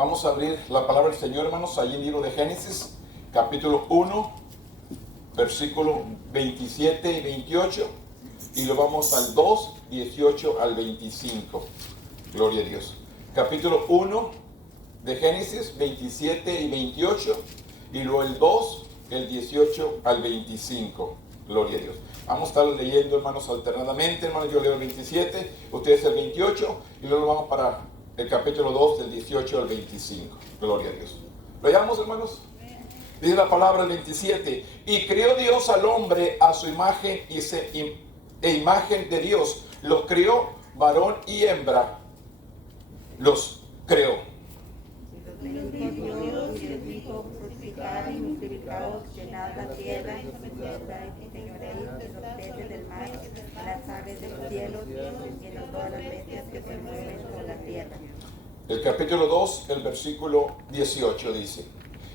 Vamos a abrir la palabra del Señor, hermanos, ahí en el libro de Génesis, capítulo 1, versículo 27 y 28, y lo vamos al 2, 18 al 25. Gloria a Dios. Capítulo 1 de Génesis, 27 y 28, y luego el 2, el 18 al 25. Gloria a Dios. Vamos a estar leyendo, hermanos, alternadamente. Hermanos, yo leo el 27, ustedes el 28, y luego vamos para el capítulo 2, del 18 al 25. Gloria a Dios. ¿Leamos, hermanos? Dice la palabra el 27. Y creó Dios al hombre a su imagen e imagen de Dios. Los creó, varón y hembra. Los creó. Dios y les dijo: fructificad y multiplicaos, llenad la tierra y señoread de los peces del mar, las aves de los cielos y en todas las bestias que se mueven por la tierra. El capítulo 2, el versículo 18 dice: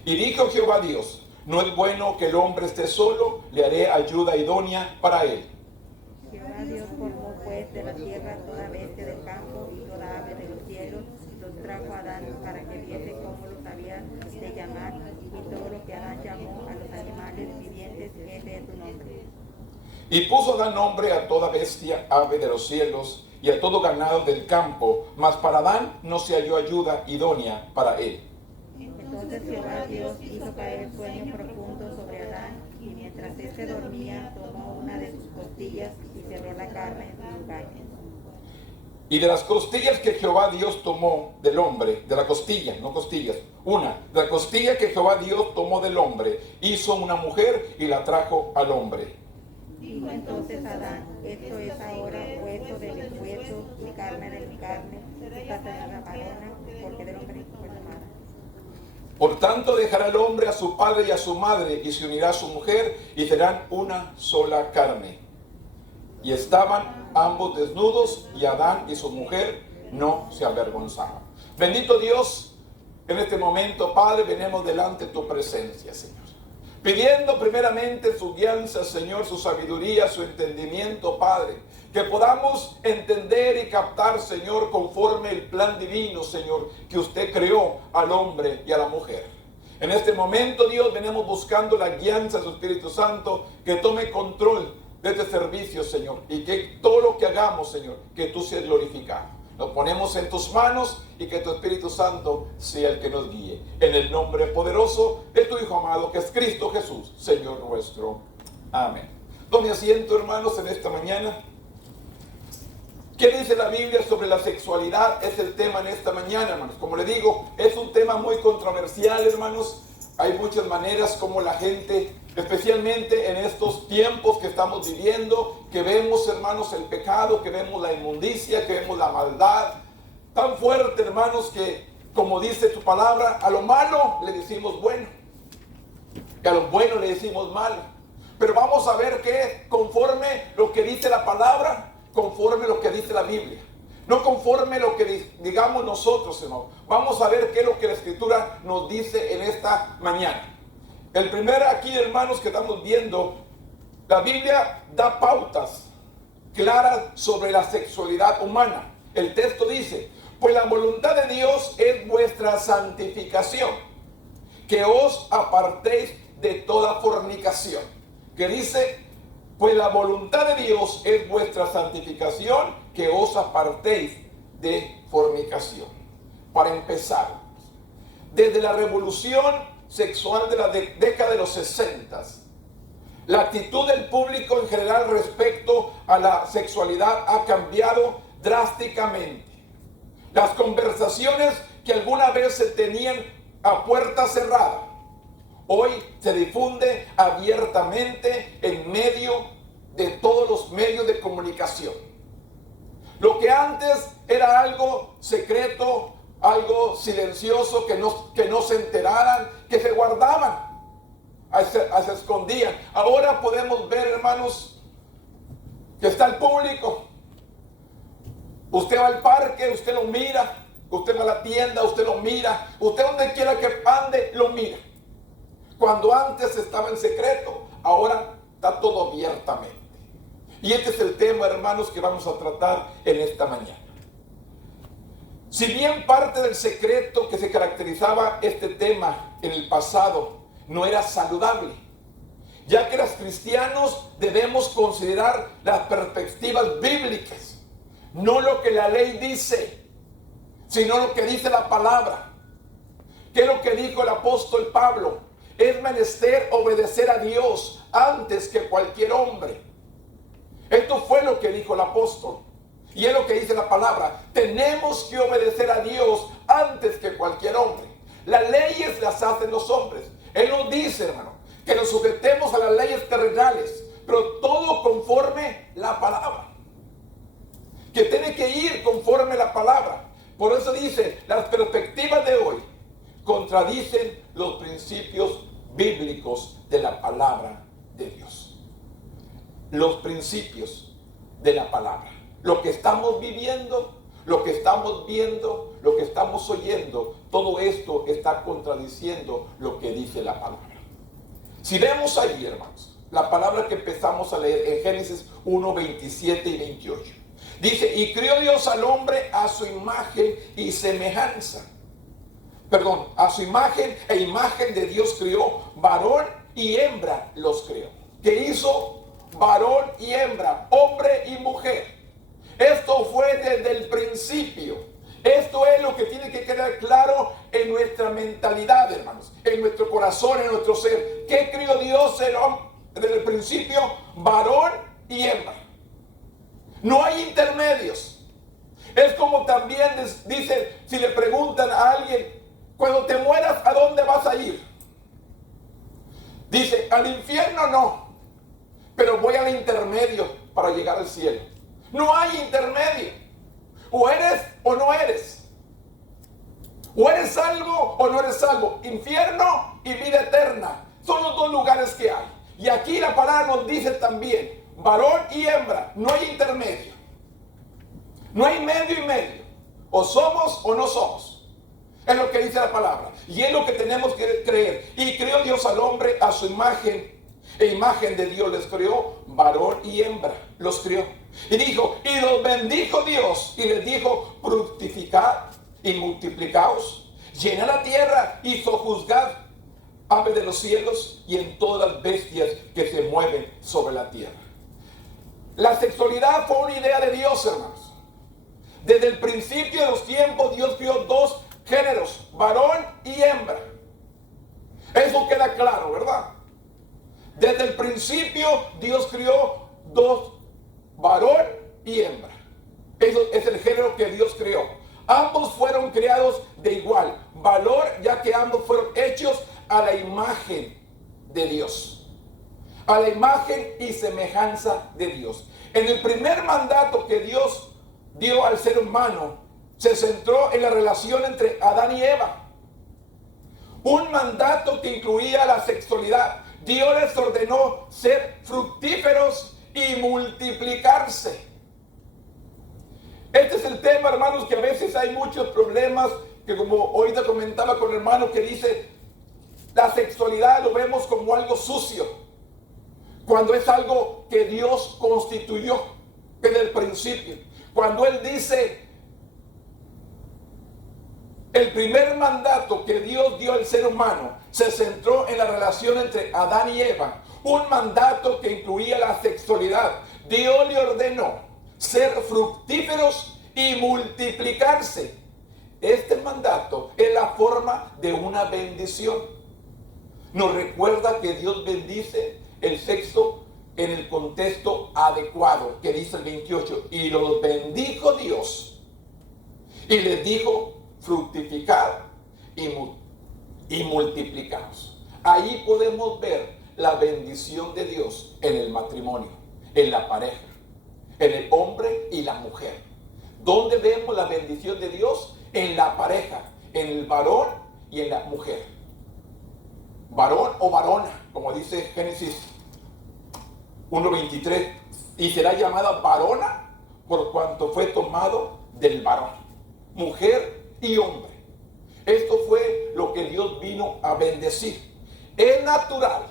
Y dijo Jehová Dios: no es bueno que el hombre esté solo, le haré ayuda idónea para él. Jehová Dios formó pues de la tierra toda bestia del campo y toda ave de los cielos, los trajo a Adán para que viese cómo los había de llamar, y todo lo que Adán llamó a los animales vivientes, ese es su nombre. Y puso Adán nombre a toda bestia, ave de los cielos, y a todo ganado del campo, mas para Adán no se halló ayuda idónea para él. Entonces Jehová Dios hizo caer sueño profundo sobre Adán, y mientras éste dormía, tomó una de sus costillas y cerró la carne en su lugar. Y de las costillas que Jehová Dios tomó del hombre, de la costilla, no costillas, de la costilla que Jehová Dios tomó del hombre, hizo una mujer y la trajo al hombre. Dijo entonces Adán: esto es ahora hueso de mis huesos y carne de mi carne, esta será la varona, porque del hombre fue tomada. Por tanto dejará el hombre a su padre y a su madre, y se unirá a su mujer, y serán una sola carne. Y estaban ambos desnudos, y Adán y su mujer no se avergonzaban. Bendito Dios, en este momento, Padre, venimos delante de tu presencia, Señor, pidiendo primeramente su guianza, Señor, su sabiduría, su entendimiento, Padre, que podamos entender y captar, Señor, conforme el plan divino, Señor, que usted creó al hombre y a la mujer. En este momento, Dios, venimos buscando la guianza de su Espíritu Santo, que tome control de este servicio, Señor, y que todo lo que hagamos, Señor, que tú seas glorificado. Lo ponemos en tus manos y que tu Espíritu Santo sea el que nos guíe. En el nombre poderoso de tu Hijo amado, que es Cristo Jesús, Señor nuestro. Amén. Tome asiento, hermanos, en esta mañana. ¿Qué dice la Biblia sobre la sexualidad? Es el tema en esta mañana, hermanos. Como le digo, es un tema muy controversial, hermanos. Hay muchas maneras como la gente, especialmente en estos tiempos que estamos viviendo, que vemos, hermanos, el pecado, que vemos la inmundicia, que vemos la maldad, tan fuerte, hermanos, que, como dice tu palabra, a lo malo le decimos bueno, y a lo bueno le decimos malo. Pero vamos a ver que conforme lo que dice la palabra, conforme lo que dice la Biblia. No conforme lo que digamos nosotros, hermano. Vamos a ver qué es lo que la Escritura nos dice en esta mañana. El primero aquí, hermanos, que estamos viendo, la Biblia da pautas claras sobre la sexualidad humana. El texto dice: pues la voluntad de Dios es vuestra santificación, que os apartéis de toda fornicación. Que dice: pues la voluntad de Dios es vuestra santificación, que os apartéis de fornicación. Para empezar, desde la revolución sexual de la década de los 60, la actitud del público en general respecto a la sexualidad ha cambiado drásticamente. Las conversaciones que alguna vez se tenían a puerta cerrada, hoy se difunde abiertamente en medio de todos los medios de comunicación. Lo que antes era algo secreto, algo silencioso, que no se enteraran, que se guardaban, se escondían. Ahora podemos ver, hermanos, que está el público. Usted va al parque, usted lo mira. Usted va a la tienda, usted lo mira. Usted donde quiera que ande, lo mira. Cuando antes estaba en secreto, ahora está todo abiertamente. Y este es el tema, hermanos, que vamos a tratar en esta mañana. Si bien parte del secreto que se caracterizaba este tema en el pasado no era saludable, ya que los cristianos debemos considerar las perspectivas bíblicas, no lo que la ley dice, sino lo que dice la palabra. ¿Qué es lo que dijo el apóstol Pablo? Es menester obedecer a Dios antes que cualquier hombre. Esto fue lo que dijo el apóstol. Y es lo que dice la palabra. Tenemos que obedecer a Dios antes que cualquier hombre. Las leyes las hacen los hombres. Él nos dice, hermano, que nos sujetemos a las leyes terrenales, pero todo conforme la palabra. Que tiene que ir conforme la palabra. Por eso dice, las perspectivas de hoy contradicen los principios bíblicos de la palabra de Dios. Los principios de la palabra. Lo que estamos viviendo, lo que estamos viendo, lo que estamos oyendo, todo esto está contradiciendo lo que dice la palabra. Si vemos ahí, hermanos, la palabra que empezamos a leer en Génesis 1, 27 y 28. Dice, y crió Dios al hombre a su imagen y semejanza. Perdón, a su imagen e imagen de Dios crió, varón y hembra los crió. ¿Qué hizo? Varón y hembra, hombre y mujer. Esto fue desde el principio. Esto es lo que tiene que quedar claro en nuestra mentalidad, hermanos, en nuestro corazón, en nuestro ser. ¿Qué crió Dios desde el principio? Varón y hembra. No hay intermedios. Es como también dicen, si le preguntan a alguien, cuando te mueras, ¿a dónde vas a ir? Dice, al infierno no, pero voy al intermedio para llegar al cielo. No hay intermedio. O eres o no eres. O eres salvo o no eres salvo. Infierno y vida eterna. Son los dos lugares que hay. Y aquí la palabra nos dice también, varón y hembra, no hay intermedio. No hay medio y medio. O somos o no somos. Es lo que dice la palabra. Y es lo que tenemos que creer. Y creó Dios al hombre a su imagen. E imagen de Dios les creó. Varón y hembra los creó. Y dijo, y los bendijo Dios. Y les dijo, fructificad y multiplicaos. Llena la tierra y sojuzgad aves de los cielos y en todas las bestias que se mueven sobre la tierra. La sexualidad fue una idea de Dios, hermanos. Desde el principio de los tiempos, Dios creó dos géneros, varón y hembra. Eso queda claro, ¿verdad? Desde el principio, Dios creó dos, varón y hembra. Eso es el género que Dios creó. Ambos fueron creados de igual valor, ya que ambos fueron hechos a la imagen de Dios. A la imagen y semejanza de Dios. En el primer mandato que Dios dio al ser humano, se centró en la relación entre Adán y Eva. Un mandato que incluía la sexualidad. Dios les ordenó ser fructíferos y multiplicarse. Este es el tema, hermanos, que a veces hay muchos problemas, que como ahorita comentaba con el hermano que dice, la sexualidad lo vemos como algo sucio, cuando es algo que Dios constituyó desde el principio. Cuando Él dice, el primer mandato que Dios dio al ser humano se centró en la relación entre Adán y Eva. Un mandato que incluía la sexualidad. Dios le ordenó ser fructíferos y multiplicarse. Este mandato es la forma de una bendición. Nos recuerda que Dios bendice el sexo en el contexto adecuado, que dice el 28. Y los bendijo Dios. Y les dijo, fructificad y multiplicaos. Ahí podemos ver la bendición de Dios en el matrimonio, en la pareja, en el hombre y la mujer. ¿Dónde vemos la bendición de Dios? En la pareja, en el varón y en la mujer. Varón o varona, como dice Génesis 1:23, y será llamada varona por cuanto fue tomado del varón. Mujer y hombre. Esto fue lo que Dios vino a bendecir. Es natural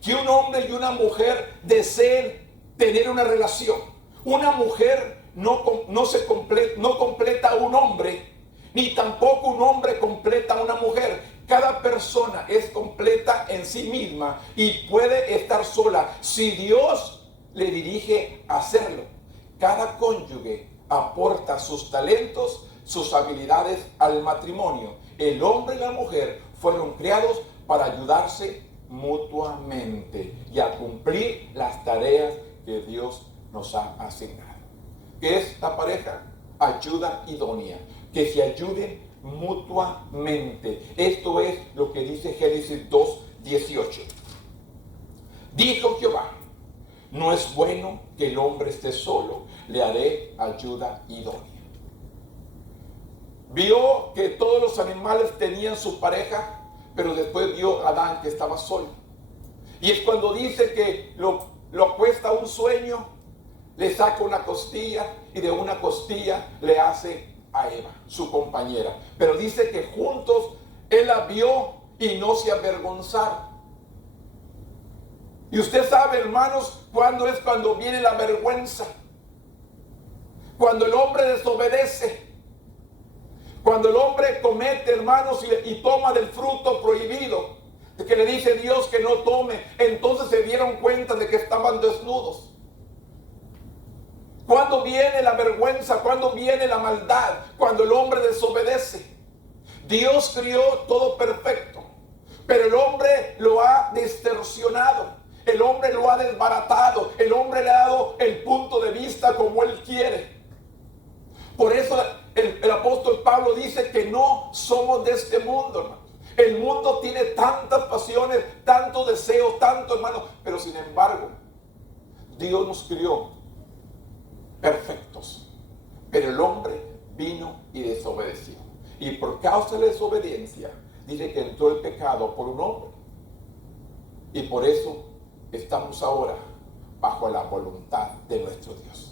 que un hombre y una mujer deseen tener una relación. Una mujer no completa a un hombre ni tampoco un hombre completa a una mujer. Cada persona es completa en sí misma y puede estar sola si Dios le dirige a hacerlo. Cada cónyuge aporta sus talentos, sus habilidades al matrimonio. El hombre y la mujer fueron creados para ayudarse mutuamente y a cumplir las tareas que Dios nos ha asignado. ¿Qué es la pareja? Ayuda idónea, que se ayuden mutuamente. Esto es lo que dice Génesis 2:18. Dijo Jehová: no es bueno que el hombre esté solo, le haré ayuda idónea. Vio que todos los animales tenían su pareja, pero después vio a Adán que estaba solo. Y es cuando dice que lo acuesta a un sueño, le saca una costilla y de una costilla le hace a Eva, su compañera. Pero dice que juntos él la vio y no se avergonzaron. Y usted sabe, hermanos, cuando viene la vergüenza. Cuando el hombre desobedece. Cuando el hombre comete, hermanos, y toma del fruto prohibido, de que le dice Dios que no tome, entonces se dieron cuenta de que estaban desnudos. Cuando viene la vergüenza, cuando viene la maldad, cuando el hombre desobedece. Dios crió todo perfecto, pero el hombre lo ha distorsionado, el hombre lo ha desbaratado, el hombre le ha dado el punto de vista como él quiere. Por eso el apóstol Pablo dice que no somos de este mundo, hermano. El mundo tiene tantas pasiones, tantos deseos, tanto, hermano, pero sin embargo, Dios nos crió perfectos. Pero el hombre vino y desobedeció. Y por causa de la desobediencia, dice que entró el pecado por un hombre. Y por eso estamos ahora bajo la voluntad de nuestro Dios.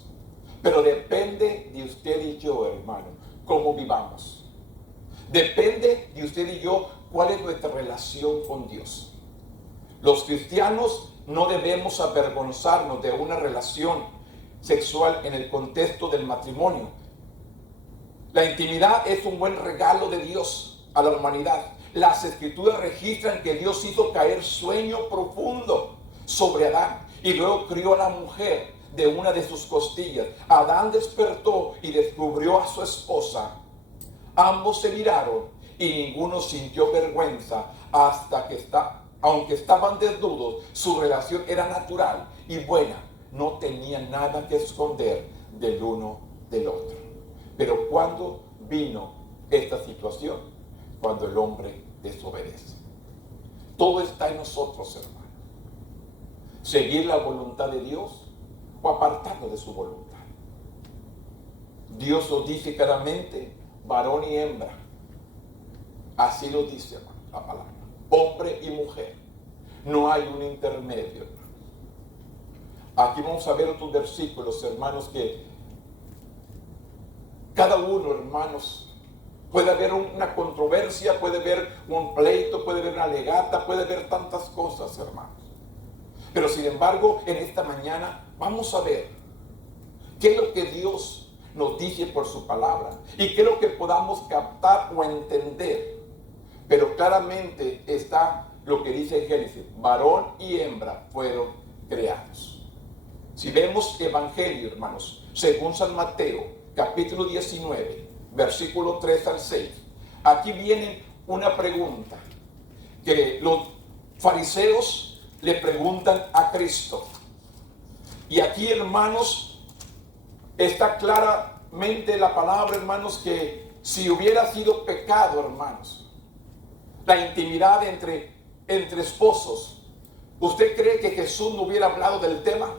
Pero depende de usted y yo, hermano, cómo vivamos. Depende de usted y yo cuál es nuestra relación con Dios. Los cristianos no debemos avergonzarnos de una relación sexual en el contexto del matrimonio. La intimidad es un buen regalo de Dios a la humanidad. Las escrituras registran que Dios hizo caer sueño profundo sobre Adán y luego crió a la mujer de una de sus costillas. Adán despertó y descubrió a su esposa. Ambos se miraron y ninguno sintió vergüenza hasta que aunque estaban desnudos, su relación era natural y buena. No tenían nada que esconder del uno del otro. Pero ¿cuándo vino esta situación? Cuando el hombre desobedece. Todo está en nosotros, hermano. Seguir la voluntad de Dios o apartarnos de su voluntad. Dios lo dice claramente, varón y hembra. Así lo dice, hermano, la palabra. Hombre y mujer. No hay un intermedio, hermano. Aquí vamos a ver otros versículos, hermanos, que cada uno, hermanos, puede haber una controversia, puede haber un pleito, puede haber una legata, puede haber tantas cosas, hermanos. Pero sin embargo, en esta mañana vamos a ver qué es lo que Dios nos dice por su palabra y qué es lo que podamos captar o entender. Pero claramente está lo que dice Génesis: varón y hembra fueron creados. Si vemos Evangelio, hermanos, según San Mateo, capítulo 19, versículo 3 al 6, aquí viene una pregunta que los fariseos le preguntan a Cristo. Y aquí, hermanos, está claramente la palabra, hermanos, que si hubiera sido pecado, hermanos, la intimidad entre esposos, ¿usted cree que Jesús no hubiera hablado del tema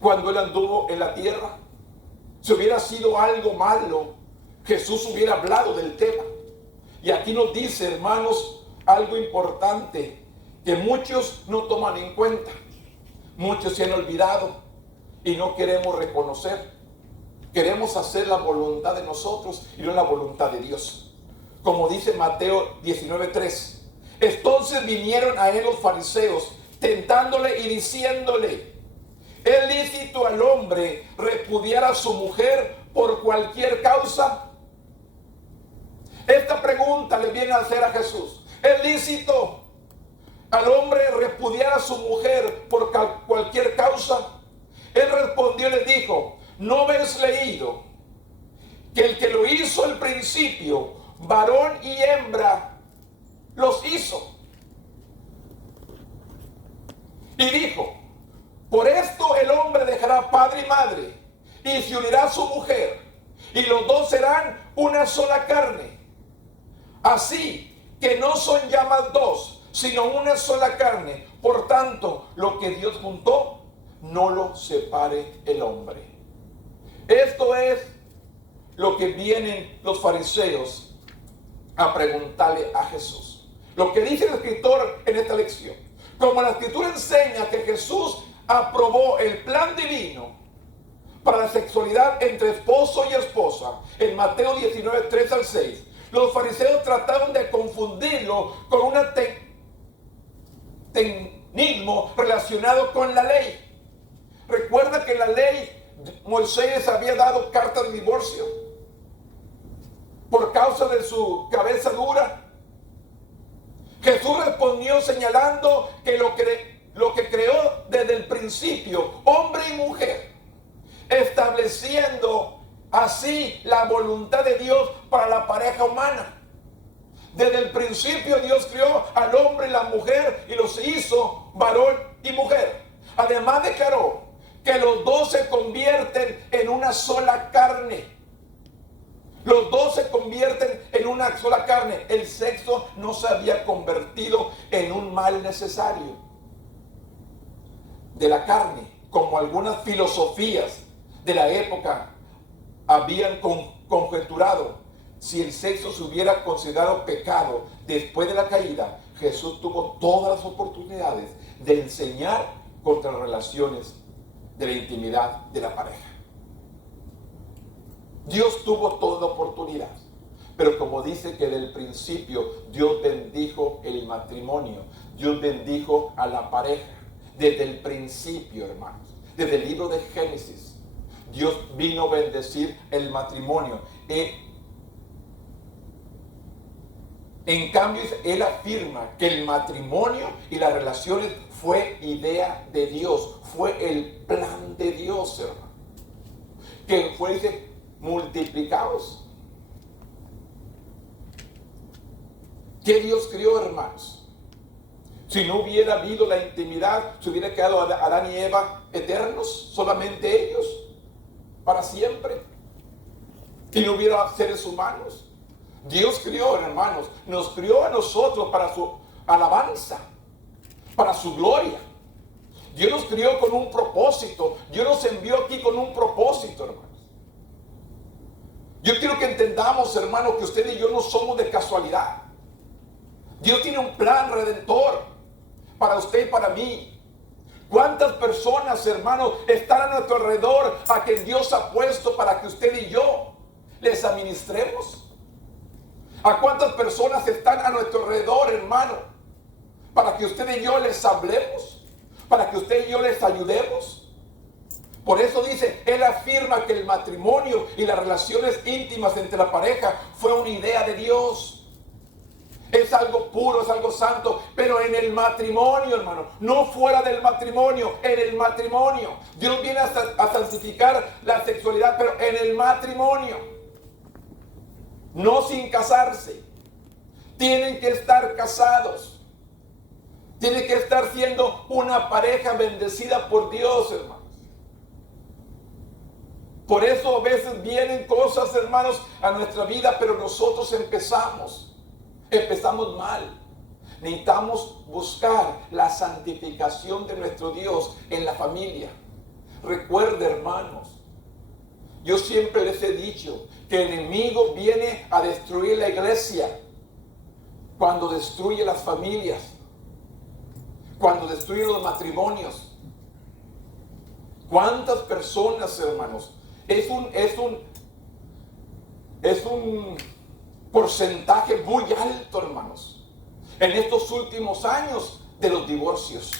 cuando él anduvo en la tierra? Si hubiera sido algo malo, Jesús hubiera hablado del tema. Y aquí nos dice, hermanos, algo importante que muchos no toman en cuenta. Muchos se han olvidado y no queremos reconocer. Queremos hacer la voluntad de nosotros y no la voluntad de Dios. Como dice Mateo 19:3. Entonces vinieron a él los fariseos, tentándole y diciéndole: ¿es lícito al hombre repudiar a su mujer por cualquier causa? Esta pregunta le viene a hacer a Jesús. ¿Es lícito al hombre repudiar a su mujer por cualquier causa? Él respondió y le dijo, ¿no habéis leído que el que lo hizo al principio, varón y hembra, los hizo? Y dijo, por esto el hombre dejará padre y madre y se unirá a su mujer, y los dos serán una sola carne. Así que no son ya más dos, sino una sola carne. Por tanto, lo que Dios juntó, no lo separe el hombre. Esto es lo que vienen los fariseos a preguntarle a Jesús. Lo que dice el escritor en esta lección. Como la escritura enseña que Jesús aprobó el plan divino para la sexualidad entre esposo y esposa, en Mateo 19, 3 al 6, los fariseos trataron de confundirlo con un tecnicismo relacionado con la ley. Recuerda que en la ley Moisés había dado carta de divorcio por causa de su cabeza dura. Jesús respondió señalando que lo que creó desde el principio, hombre y mujer, estableciendo así la voluntad de Dios para la pareja humana. Desde el principio Dios creó al hombre y la mujer y los hizo varón y mujer. Además declaró que los dos se convierten en una sola carne. Los dos se convierten en una sola carne. El sexo no se había convertido en un mal necesario de la carne, como algunas filosofías de la época habían conjeturado. Si el sexo se hubiera considerado pecado después de la caída, Jesús tuvo todas las oportunidades de enseñar contra las relaciones de la intimidad de la pareja. Dios tuvo toda oportunidad, pero como dice que del principio Dios bendijo el matrimonio, Dios bendijo a la pareja, desde el principio, hermanos, desde el libro de Génesis, Dios vino a bendecir el matrimonio. En cambio, Él afirma que el matrimonio y las relaciones fue idea de Dios, fue el plan de Dios, hermano, que fue, dice, multiplicados. ¿Qué Dios crió, hermanos? Si no hubiera habido la intimidad, se hubiera quedado Adán y Eva eternos, solamente ellos, para siempre, y no hubiera seres humanos. Dios crió, hermanos, nos crió a nosotros para su alabanza, para su gloria. Dios nos crió con un propósito. Dios nos envió aquí con un propósito, hermanos. Yo quiero que entendamos, hermanos, que usted y yo no somos de casualidad. Dios tiene un plan redentor para usted y para mí. ¿Cuántas personas, hermanos, están a nuestro alrededor a quien Dios ha puesto para que usted y yo les administremos? ¿A cuántas personas están a nuestro alrededor, hermano, para que usted y yo les hablemos? ¿Para que usted y yo les ayudemos? Por eso dice, Él afirma que el matrimonio y las relaciones íntimas entre la pareja fue una idea de Dios. Es algo puro, es algo santo, pero en el matrimonio, hermano, no fuera del matrimonio, en el matrimonio. Dios viene a santificar la sexualidad, pero en el matrimonio. No sin casarse. Tienen que estar casados. Tienen que estar siendo una pareja bendecida por Dios, hermanos. Por eso a veces vienen cosas, hermanos, a nuestra vida, pero nosotros empezamos mal. Necesitamos buscar la santificación de nuestro Dios en la familia. Recuerde, hermanos, yo siempre les he dicho que el enemigo viene a destruir la iglesia cuando destruye las familias, cuando destruye los matrimonios. ¿Cuántas personas, hermanos? Es un porcentaje muy alto, hermanos, en estos últimos años, de los divorcios,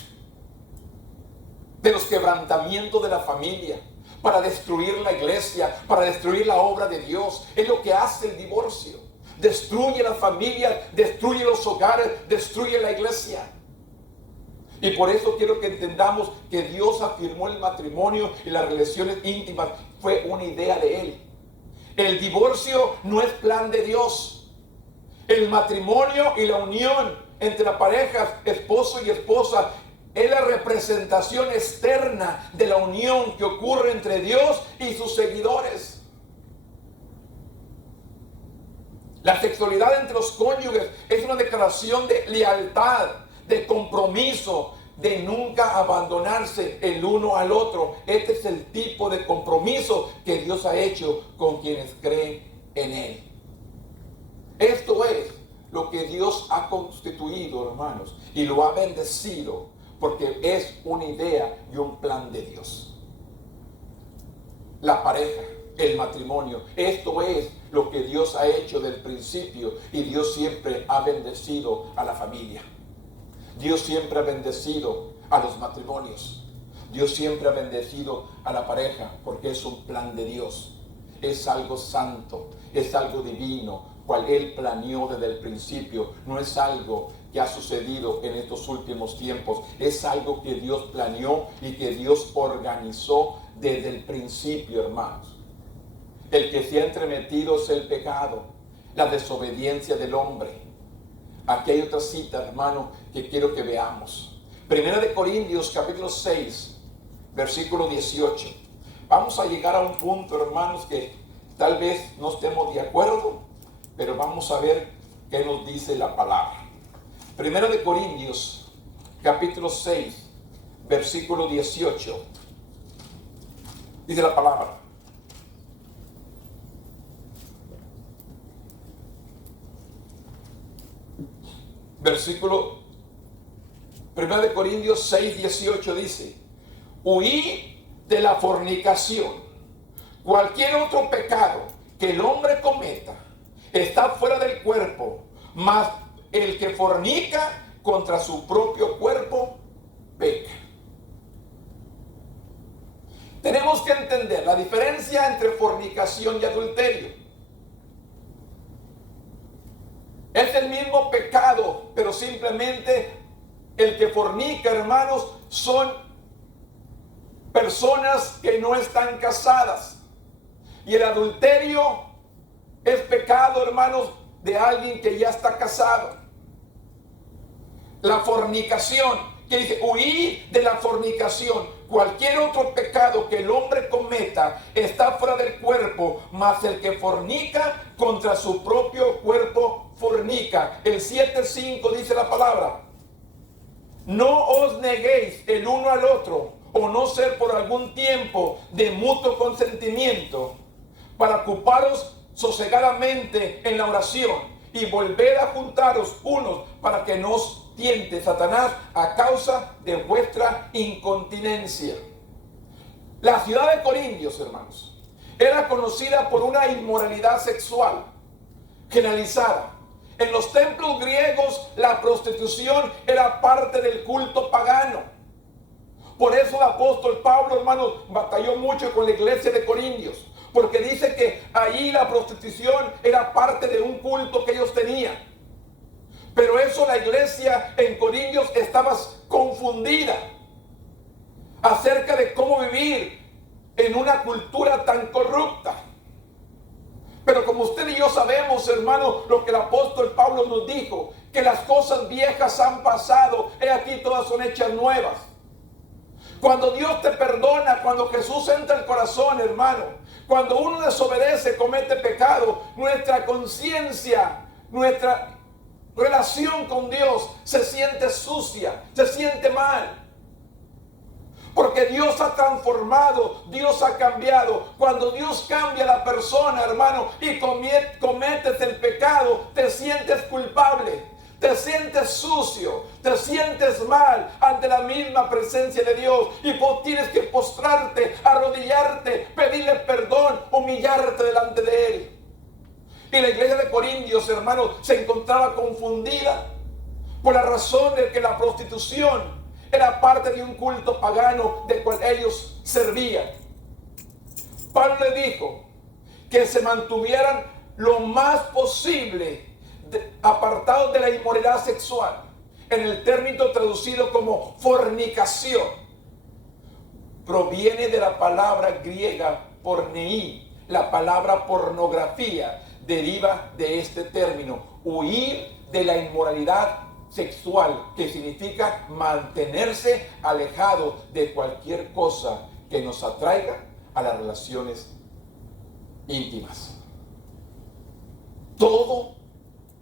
de los quebrantamientos de la familia, para destruir la iglesia, para destruir la obra de Dios. Es lo que hace el divorcio. Destruye las familias, destruye los hogares, destruye la iglesia. Y por eso quiero que entendamos que Dios afirmó el matrimonio y las relaciones íntimas. Fue una idea de Él. El divorcio no es plan de Dios. El matrimonio y la unión entre la pareja, esposo y esposa, es la representación externa de la unión que ocurre entre Dios y sus seguidores. La sexualidad entre los cónyuges es una declaración de lealtad, de compromiso, de nunca abandonarse el uno al otro. Este es el tipo de compromiso que Dios ha hecho con quienes creen en Él. Esto es lo que Dios ha constituido, hermanos, y lo ha bendecido, porque es una idea y un plan de Dios. La pareja, el matrimonio, esto es lo que Dios ha hecho del principio, y Dios siempre ha bendecido a la familia. Dios siempre ha bendecido a los matrimonios. Dios siempre ha bendecido a la pareja, porque es un plan de Dios. Es algo santo, es algo divino, cual Él planeó desde el principio. No es algo que ha sucedido en estos últimos tiempos. Es algo que Dios planeó y que Dios organizó desde el principio, hermanos. El que se ha entremetido es el pecado, la desobediencia del hombre. Aquí hay otra cita, hermano, que quiero que veamos. Primera de Corintios, capítulo 6, versículo 18. Vamos a llegar a un punto, hermanos, que tal vez no estemos de acuerdo, pero vamos a ver qué nos dice la palabra. Primera de Corintios, capítulo 6, versículo 18. Dice la palabra: versículo 1 de Corintios 6, 18 dice: huid de la fornicación. Cualquier otro pecado que el hombre cometa está fuera del cuerpo, mas el que fornica contra su propio cuerpo peca. Tenemos que entender la diferencia entre fornicación y adulterio. Es el mismo pecado, pero simplemente el que fornica, hermanos, son personas que no están casadas. Y el adulterio es pecado, hermanos, de alguien que ya está casado. La fornicación, que dice, huir de la fornicación. Cualquier otro pecado que el hombre cometa está fuera del cuerpo, mas el que fornica contra su propio cuerpo fornica. El 7:5 dice la palabra: no os neguéis el uno al otro, o no ser por algún tiempo de mutuo consentimiento, para ocuparos sosegadamente en la oración y volver a juntaros unos, para que no os tiente Satanás a causa de vuestra incontinencia. La ciudad de Corintios, hermanos, era conocida por una inmoralidad sexual generalizada. En los templos griegos la prostitución era parte del culto pagano. Por eso el apóstol Pablo, hermanos, batalló mucho con la iglesia de Corintios, porque dice que allí la prostitución era parte de un culto que ellos tenían. Pero eso la iglesia en Corintios estaba confundida acerca de cómo vivir en una cultura tan corrupta. Pero como usted y yo sabemos, hermano, lo que el apóstol Pablo nos dijo, que las cosas viejas han pasado, he aquí todas son hechas nuevas. Cuando Dios te perdona, cuando Jesús entra al corazón, hermano, cuando uno desobedece, comete pecado, nuestra conciencia, nuestra relación con Dios se siente sucia, se siente mal. Porque Dios ha transformado, Dios ha cambiado. Cuando Dios cambia a la persona, hermano, y cometes el pecado, te sientes culpable, te sientes sucio, te sientes mal ante la misma presencia de Dios. Y vos tienes que postrarte, arrodillarte, pedirle perdón, humillarte delante de Él. Y la iglesia de Corintios, hermanos, se encontraba confundida por la razón de que la prostitución era parte de un culto pagano del cual ellos servían. Pablo le dijo que se mantuvieran lo más posible apartados de la inmoralidad sexual, en el término traducido como fornicación. Proviene de la palabra griega porneí. La palabra pornografía deriva de este término, huir de la inmoralidad sexual, que significa mantenerse alejado de cualquier cosa que nos atraiga a las relaciones íntimas. Todo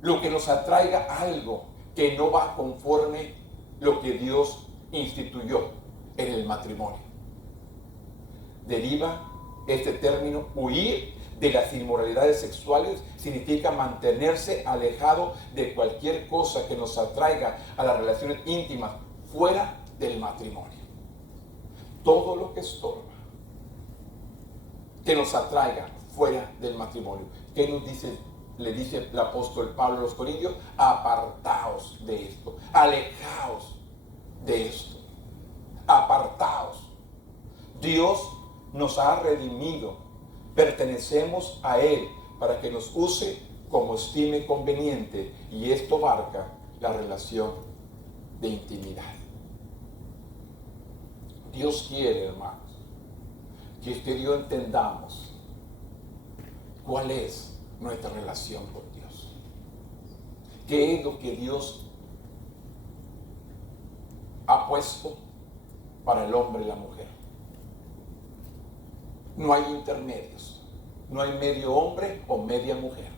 lo que nos atraiga a algo que no va conforme lo que Dios instituyó en el matrimonio. Deriva este término, huir de las inmoralidades sexuales, significa mantenerse alejado de cualquier cosa que nos atraiga a las relaciones íntimas fuera del matrimonio. Todo lo que estorba, que nos atraiga fuera del matrimonio. ¿Qué nos dice? Le dice el apóstol Pablo a los Corintios: apartaos de esto, alejaos de esto, apartaos. Dios nos ha redimido, pertenecemos a Él para que nos use como estime conveniente, y esto abarca la relación de intimidad. Dios quiere, hermanos, que usted y yo entendamos cuál es nuestra relación con Dios. ¿Qué es lo que Dios ha puesto para el hombre y la mujer? No hay intermedios, no hay medio hombre o media mujer.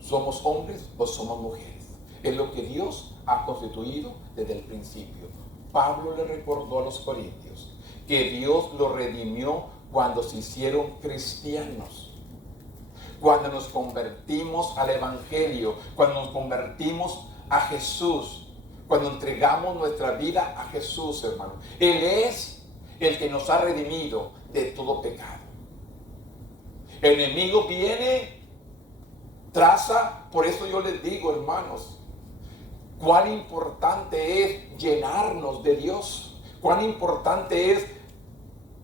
Somos hombres o somos mujeres. Es lo que Dios ha constituido desde el principio. Pablo le recordó a los corintios que Dios los redimió cuando se hicieron cristianos, cuando nos convertimos al Evangelio, cuando nos convertimos a Jesús, cuando entregamos nuestra vida a Jesús, hermano. Él es el que nos ha redimido de todo pecado. El enemigo viene, traza, por eso yo les digo, hermanos, cuán importante es llenarnos de Dios, cuán importante es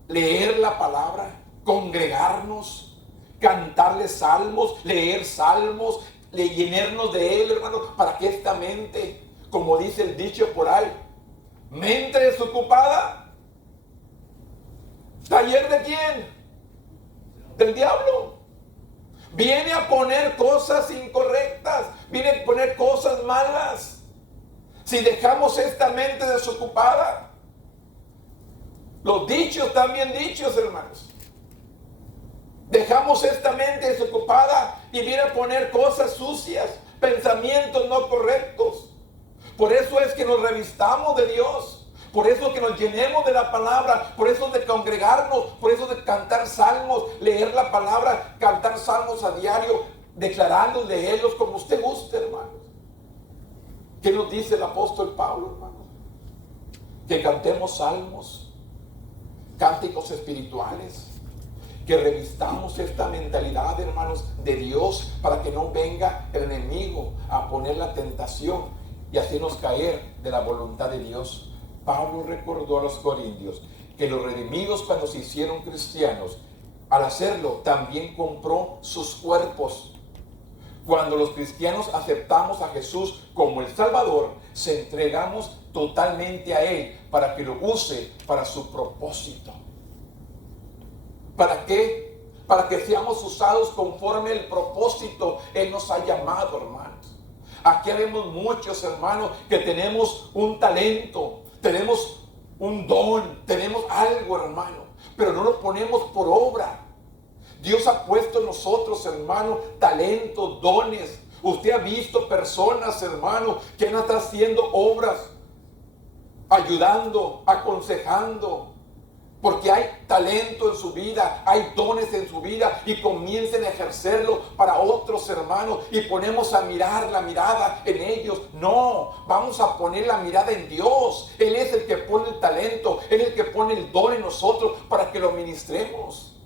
leer la palabra, congregarnos, cantarle salmos, leer salmos, llenarnos de Él, hermano, para que esta mente, como dice el dicho por ahí, mente desocupada, ¿taller de quién? Del diablo. Viene a poner cosas incorrectas, viene a poner cosas malas. Si dejamos esta mente desocupada, los dichos están bien dichos, hermanos. Dejamos esta mente desocupada y viene a poner cosas sucias, pensamientos no correctos. Por eso es que nos revistamos de Dios. Por eso que nos llenemos de la palabra, por eso de congregarnos, por eso de cantar salmos, leer la palabra, cantar salmos a diario, declarando, leerlos como usted guste, hermanos. ¿Qué nos dice el apóstol Pablo, hermanos? Que cantemos salmos, cánticos espirituales, que revistamos esta mentalidad, hermanos, de Dios, para que no venga el enemigo a poner la tentación y hacernos caer de la voluntad de Dios. Pablo recordó a los corintios que los redimidos, cuando se hicieron cristianos, al hacerlo también compró sus cuerpos. Cuando los cristianos aceptamos a Jesús como el Salvador, se entregamos totalmente a Él para que lo use para su propósito. ¿Para qué? Para que seamos usados conforme el propósito Él nos ha llamado, hermanos. Aquí vemos muchos, hermanos, que tenemos un talento, tenemos un don, tenemos algo, hermano, pero no lo ponemos por obra. Dios ha puesto en nosotros, hermano, talentos, dones. Usted ha visto personas, hermano, que han estado haciendo obras, ayudando, aconsejando, porque hay talento en su vida, hay dones en su vida, y comiencen a ejercerlo para otros, hermanos, y ponemos a mirar la mirada en ellos. No, vamos a poner la mirada en Dios. Él es el que pone el talento, Él es el que pone el don en nosotros para que lo ministremos.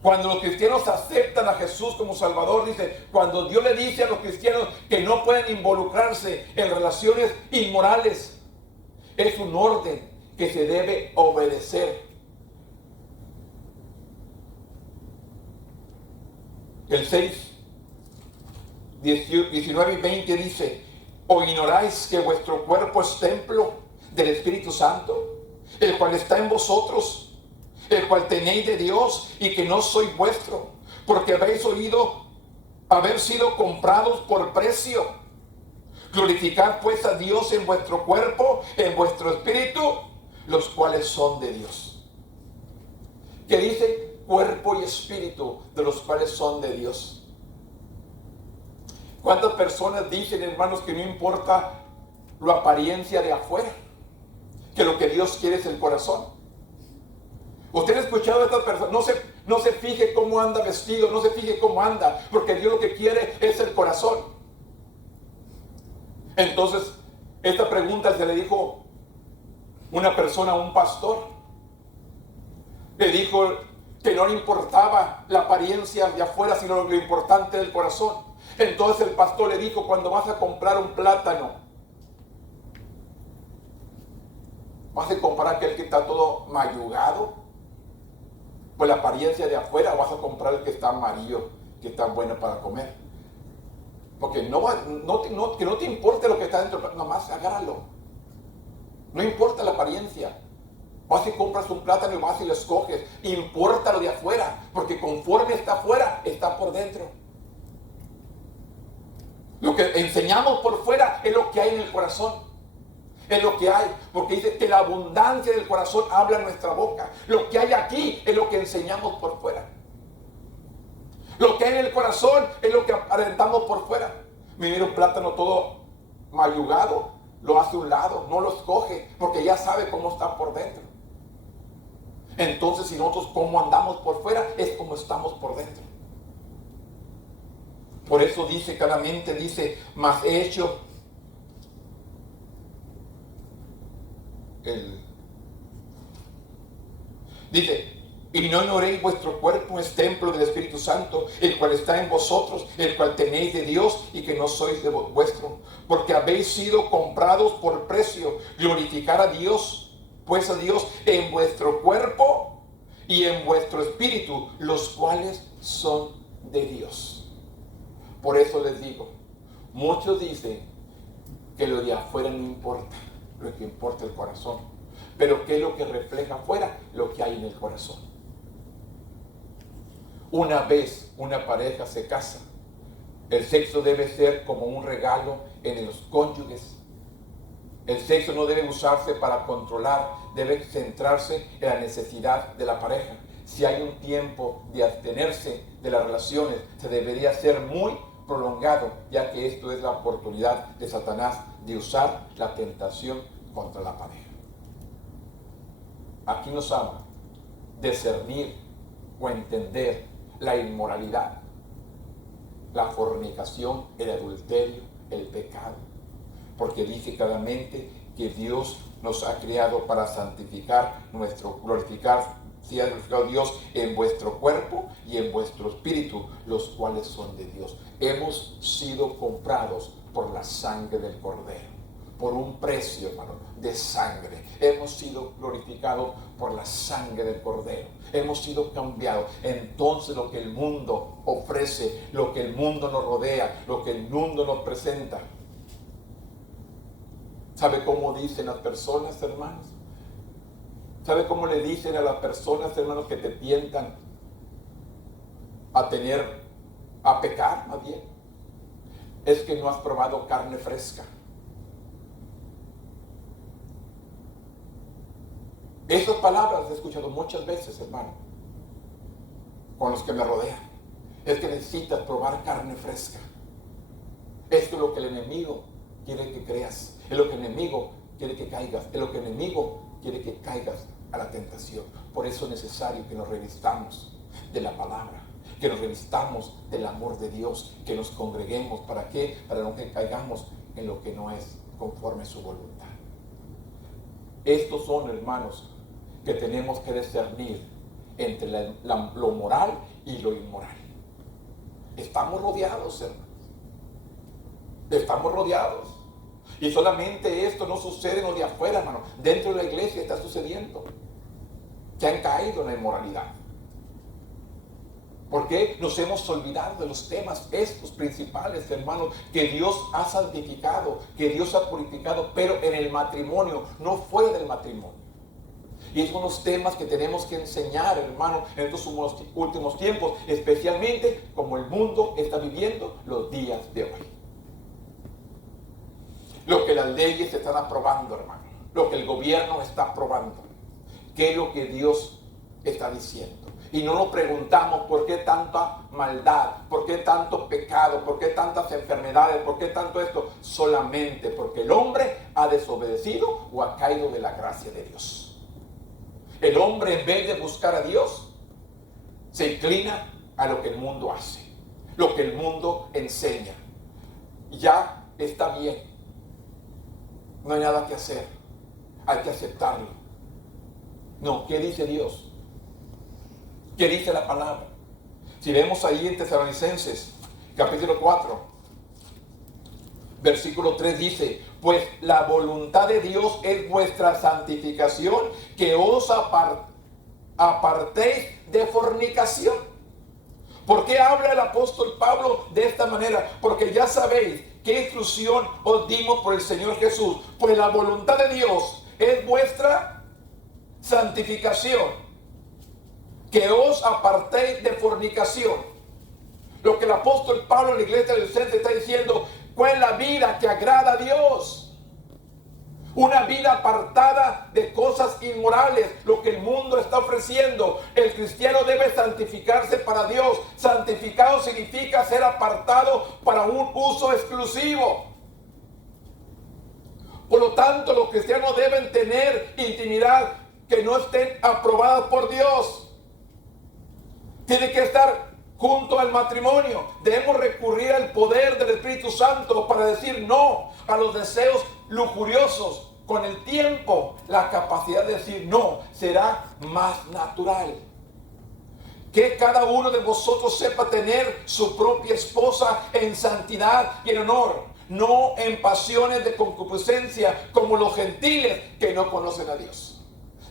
Cuando los cristianos aceptan a Jesús como Salvador, dice, cuando Dios le dice a los cristianos que no pueden involucrarse en relaciones inmorales, es un orden que se debe obedecer. El 6, 19 y 20 dice: ¿o ignoráis que vuestro cuerpo es templo del Espíritu Santo, el cual está en vosotros, el cual tenéis de Dios, y que no sois vuestro, porque habéis oído haber sido comprados por precio? Glorificad pues a Dios en vuestro cuerpo, en vuestro espíritu, los cuales son de Dios. Que dice cuerpo y espíritu, de los cuales son de Dios. ¿Cuántas personas dicen, hermanos, que no importa la apariencia de afuera, que lo que Dios quiere es el corazón? Usted ha escuchado a estas personas: no se fije cómo anda vestido, no se fije cómo anda, porque Dios lo que quiere es el corazón. Entonces, esta pregunta se le dijo una persona a un pastor. Le dijo que no le importaba la apariencia de afuera, sino lo importante del corazón. Entonces el pastor le dijo: cuando vas a comprar un plátano, ¿vas a comprar aquel que está todo mayugado, pues la apariencia de afuera, o vas a comprar el que está amarillo, que está bueno para comer? Porque que no te importe lo que está dentro, nomás agárralo. No importa la apariencia. Vas y compras un plátano y vas y lo escoges. Importa lo de afuera, porque conforme está afuera, está por dentro. Lo que enseñamos por fuera es lo que hay en el corazón. Es lo que hay, porque dice que la abundancia del corazón habla en nuestra boca. Lo que hay aquí es lo que enseñamos por fuera. Lo que hay en el corazón es lo que aparentamos por fuera. Mira un plátano todo mayugado, lo hace a un lado, no lo escoge, porque ya sabe cómo está por dentro. Entonces, si nosotros cómo andamos por fuera, es como estamos por dentro. Por eso dice claramente, dice: mas he hecho dice: y no ignoréis vuestro cuerpo es templo del Espíritu Santo, el cual está en vosotros, el cual tenéis de Dios, y que no sois de vuestro, porque habéis sido comprados por precio. Glorificar a Dios, pues a Dios en vuestro cuerpo y en vuestro espíritu, los cuales son de Dios. Por eso les digo, muchos dicen que lo de afuera no importa, lo que importa es el corazón. Pero ¿qué es lo que refleja afuera? Lo que hay en el corazón. Una vez una pareja se casa, el sexo debe ser como un regalo en los cónyuges. El sexo no debe usarse para controlar, debe centrarse en la necesidad de la pareja. Si hay un tiempo de abstenerse de las relaciones, se debería ser muy prolongado, ya que esto es la oportunidad de Satanás de usar la tentación contra la pareja. Aquí nos habla de discernir o entender la inmoralidad, la fornicación, el adulterio, el pecado. Porque dice claramente que Dios nos ha creado para santificar glorificar, si ha glorificado Dios en vuestro cuerpo y en vuestro espíritu, los cuales son de Dios. Hemos sido comprados por la sangre del Cordero, por un precio, hermano, de sangre. Hemos sido glorificados por la sangre del Cordero. Hemos sido cambiados. Entonces lo que el mundo ofrece, lo que el mundo nos rodea, lo que el mundo nos presenta, ¿sabe cómo dicen las personas, hermanos? ¿Sabe cómo le dicen a las personas, hermanos, que te tientan a pecar, más bien? Es que no has probado carne fresca. Esas palabras las he escuchado muchas veces, hermano, con los que me rodean. Es que necesitas probar carne fresca. Esto es lo que el enemigo quiere que creas. Es lo que el enemigo quiere que caigas. Es lo que el enemigo quiere que caigas a la tentación. Por eso es necesario que nos revistamos de la palabra, que nos revistamos del amor de Dios, que nos congreguemos. ¿Para qué? Para no que caigamos en lo que no es conforme a su voluntad. Estos son, hermanos, que tenemos que discernir entre lo moral y lo inmoral. Estamos rodeados, hermanos. Estamos rodeados. Y solamente esto no sucede en lo de afuera, hermano. Dentro de la iglesia está sucediendo. Que han caído en la inmoralidad. Porque nos hemos olvidado de los temas estos principales, hermanos, que Dios ha santificado, que Dios ha purificado, pero en el matrimonio, no fuera del matrimonio. Y esos son los temas que tenemos que enseñar, hermano, en estos últimos tiempos, especialmente como el mundo está viviendo los días de hoy. Lo que las leyes están aprobando, hermano, lo que el gobierno está aprobando, qué es lo que Dios está diciendo. Y no nos preguntamos por qué tanta maldad, por qué tanto pecado, por qué tantas enfermedades, por qué tanto esto. Solamente porque el hombre ha desobedecido o ha caído de la gracia de Dios. El hombre, en vez de buscar a Dios, se inclina a lo que el mundo hace, lo que el mundo enseña. Ya está bien. No hay nada que hacer. Hay que aceptarlo. No, ¿qué dice Dios? ¿Qué dice la palabra? Si vemos ahí en Tesalonicenses, capítulo 4, versículo 3 dice: pues la voluntad de Dios es vuestra santificación, que os apartéis de fornicación. ¿Por qué habla el apóstol Pablo de esta manera? Porque ya sabéis qué instrucción os dimos por el Señor Jesús. Pues la voluntad de Dios es vuestra santificación, que os apartéis de fornicación. Lo que el apóstol Pablo en la iglesia de Tesalonicenses está diciendo: ¿cuál es la vida que agrada a Dios? Una vida apartada de cosas inmorales, lo que el mundo está ofreciendo. El cristiano debe santificarse para Dios. Santificado significa ser apartado para un uso exclusivo. Por lo tanto, los cristianos deben tener intimidad que no estén aprobadas por Dios. Tiene que estar junto al matrimonio. Debemos recurrir al poder del Espíritu Santo para decir no a los deseos lujuriosos. Con el tiempo, la capacidad de decir no será más natural. Que cada uno de vosotros sepa tener su propia esposa en santidad y en honor, no en pasiones de concupiscencia como los gentiles que no conocen a Dios.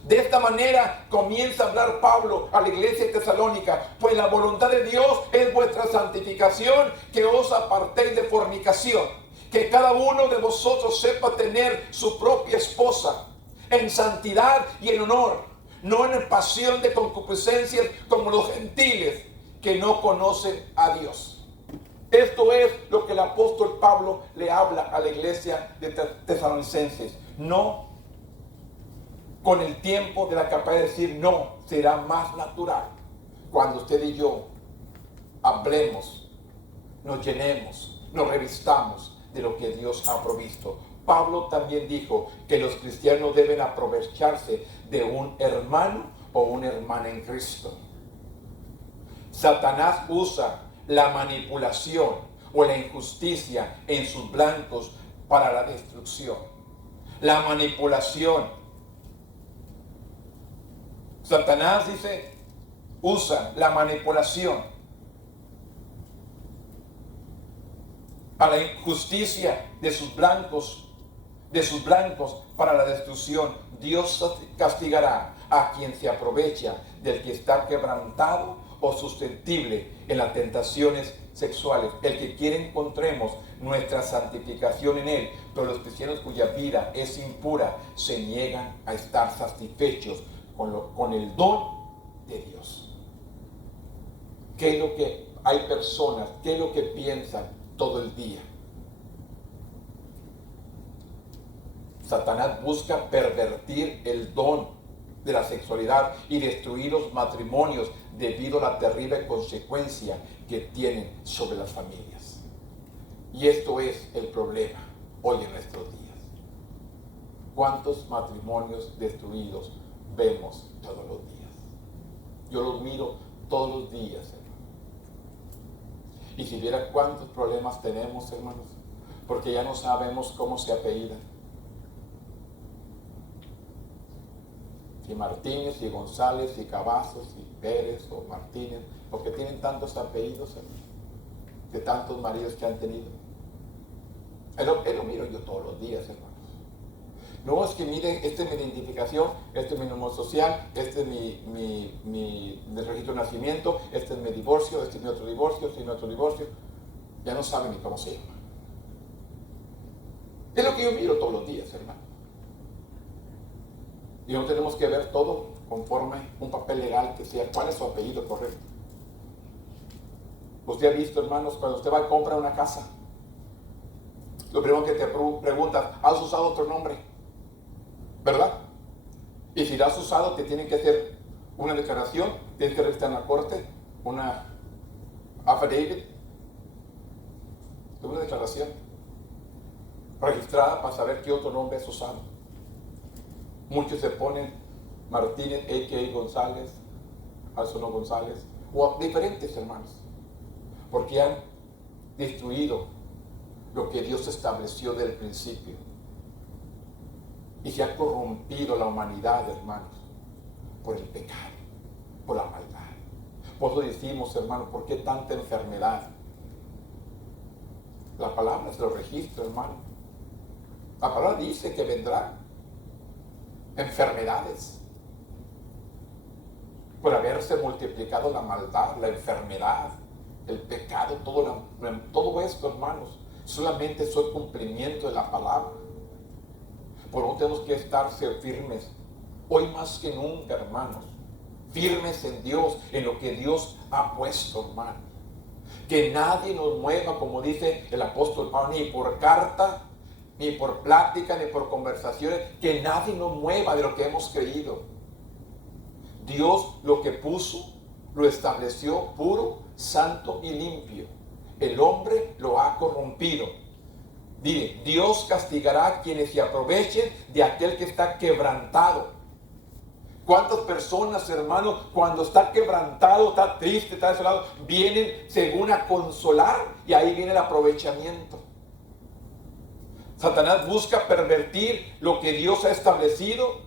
De esta manera comienza a hablar Pablo a la iglesia de Tesalónica: pues la voluntad de Dios es vuestra santificación, que os apartéis de fornicación. Que cada uno de vosotros sepa tener su propia esposa en santidad y en honor, no en pasión de concupiscencia como los gentiles que no conocen a Dios. Esto es lo que el apóstol Pablo le habla a la iglesia de Tesalonicenses. No, con el tiempo de la capacidad de decir no, será más natural cuando usted y yo hablemos, nos llenemos, nos revistamos de lo que Dios ha provisto. Pablo también dijo que los cristianos deben aprovecharse de un hermano o una hermana en Cristo. Satanás usa la manipulación o la injusticia en sus blancos para la destrucción. La manipulación. Satanás usa la manipulación a la injusticia de sus blancos para la destrucción. Dios castigará a quien se aprovecha del que está quebrantado o susceptible en las tentaciones sexuales. El que quiere encontremos nuestra santificación en Él, pero los cristianos cuya vida es impura se niegan a estar satisfechos con el don de Dios. ¿Qué es lo que hay personas? ¿Qué es lo que piensan todo el día? Satanás busca pervertir el don de la sexualidad y destruir los matrimonios debido a la terrible consecuencia que tienen sobre las familias. Y esto es el problema hoy en nuestros días. ¿Cuántos matrimonios destruidos vemos todos los días? Yo los miro todos los días, hermano. Y si vieran cuántos problemas tenemos, hermanos, porque ya no sabemos cómo se apellidan. Y Martínez, y González, y Cavazos, y Pérez, o Martínez, porque tienen tantos apellidos, hermanos, de tantos maridos que han tenido. Él lo miro yo todos los días, hermanos. No es que miren, esta es mi identificación, este es mi número social, este es mi registro de nacimiento, este es mi divorcio, este es mi otro divorcio, este es mi otro divorcio. Ya no saben ni cómo se llama. Es lo que yo miro todos los días, hermano. Y no tenemos que ver todo conforme un papel legal que sea cuál es su apellido correcto. Usted ha visto, hermanos, cuando usted va a comprar una casa, lo primero que te preguntan, ¿has usado otro nombre? ¿Verdad? Y si lo has usado, te tienen que hacer una declaración, tienes que registrar en la corte, una affidavit, una declaración registrada para saber qué otro nombre has usado. Muchos se ponen Martínez, a.k.a. González, Alzono González, o diferentes hermanos, porque han destruido lo que Dios estableció del principio. Y se ha corrompido la humanidad, hermanos, por el pecado, por la maldad. Por eso decimos, hermanos, ¿por qué tanta enfermedad? La palabra se lo registra, hermano. La palabra dice que vendrán enfermedades por haberse multiplicado la maldad, la enfermedad, el pecado, todo esto, hermanos, solamente es el cumplimiento de la palabra. Por lo tanto, tenemos que estar firmes, hoy más que nunca, hermanos, firmes en Dios, en lo que Dios ha puesto, hermanos. Que nadie nos mueva, como dice el apóstol Pablo, ni por carta, ni por plática, ni por conversaciones, que nadie nos mueva de lo que hemos creído. Dios lo que puso, lo estableció puro, santo y limpio. El hombre lo ha corrompido. Dile, Dios castigará a quienes se aprovechen de aquel que está quebrantado. ¿Cuántas personas, hermanos, cuando está quebrantado, está triste, está desolado, vienen según a consolar y ahí viene el aprovechamiento? Satanás busca pervertir lo que Dios ha establecido.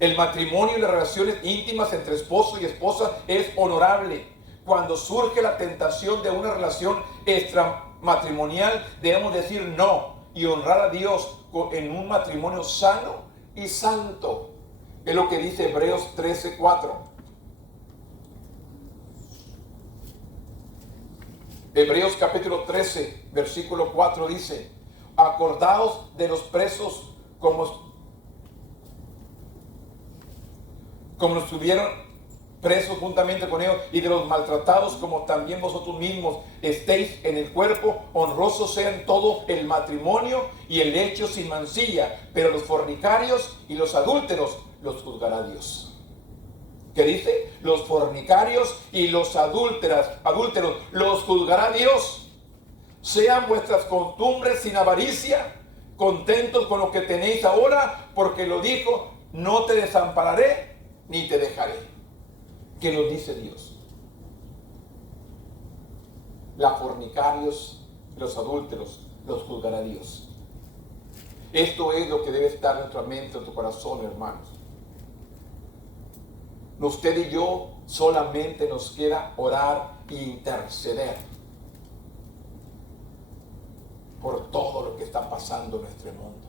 El matrimonio y las relaciones íntimas entre esposo y esposa es honorable. Cuando surge la tentación de una relación extramatrimonial, debemos decir no y honrar a Dios en un matrimonio sano y santo. Es lo que dice Hebreos 13:4. Hebreos capítulo 13, versículo 4 dice: acordaos de los presos como los tuvieron presos juntamente con ellos, y de los maltratados como también vosotros mismos estéis en el cuerpo. Honrosos sean todo el matrimonio y el lecho sin mancilla, pero los fornicarios y los adúlteros los juzgará Dios. ¿Qué dice? Los fornicarios y los adúlteros los juzgará Dios. Sean vuestras costumbres sin avaricia, contentos con lo que tenéis ahora, porque lo dijo, no te desampararé ni te dejaré. ¿Qué nos dice Dios? Los fornicarios, los adúlteros, los juzgará Dios. Esto es lo que debe estar en nuestra mente, en tu corazón, hermanos. Usted y yo solamente nos queda orar e interceder por todo lo que está pasando en nuestro mundo.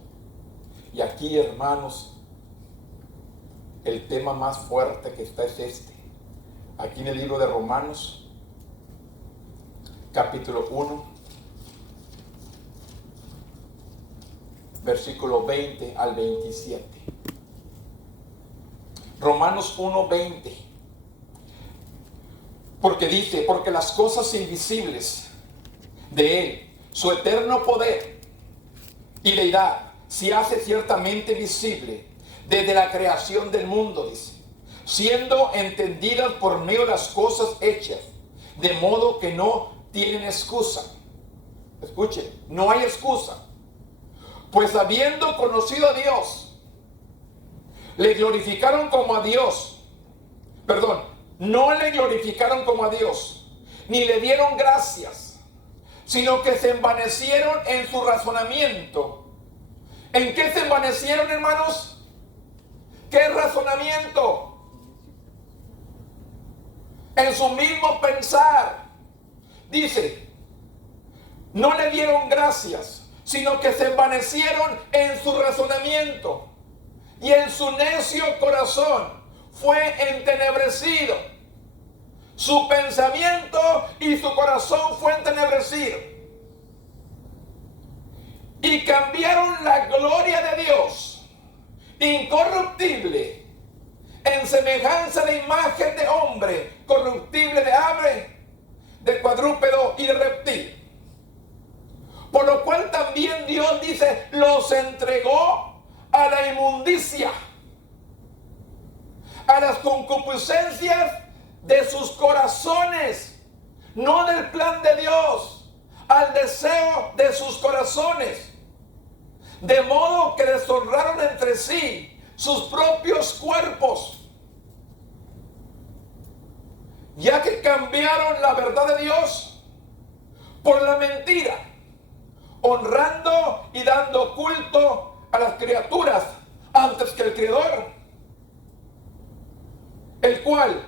Y aquí, hermanos, el tema más fuerte que está es este. Aquí en el libro de Romanos, capítulo 1, versículo 20 al 27. Romanos 1:20. Porque dice, porque las cosas invisibles de Él, su eterno poder y deidad, se hace ciertamente visible desde la creación del mundo, dice, siendo entendidas por medio de las cosas hechas, de modo que no tienen excusa. Escuchen, no hay excusa. Pues habiendo conocido a Dios, le glorificaron como a Dios. Perdón, no le glorificaron como a Dios, ni le dieron gracias, sino que se envanecieron en su razonamiento. ¿En qué se envanecieron, hermanos? ¿Qué razonamiento? En su mismo pensar. Dice, no le dieron gracias. sino que se envanecieron en su razonamiento, y en su necio corazón fue entenebrecido. Su pensamiento y su corazón fue entenebrecido. Y cambiaron la gloria de Dios, incorruptible, en semejanza de imagen de hombre, corruptible, de ave, de cuadrúpedo y de reptil. Por lo cual también Dios dice, los entregó a la inmundicia, a las concupiscencias de sus corazones, no del plan de Dios, al deseo de sus corazones, de modo que deshonraron entre sí sus propios cuerpos, ya que cambiaron la verdad de Dios por la mentira, honrando y dando culto a las criaturas antes que el Creador, el cual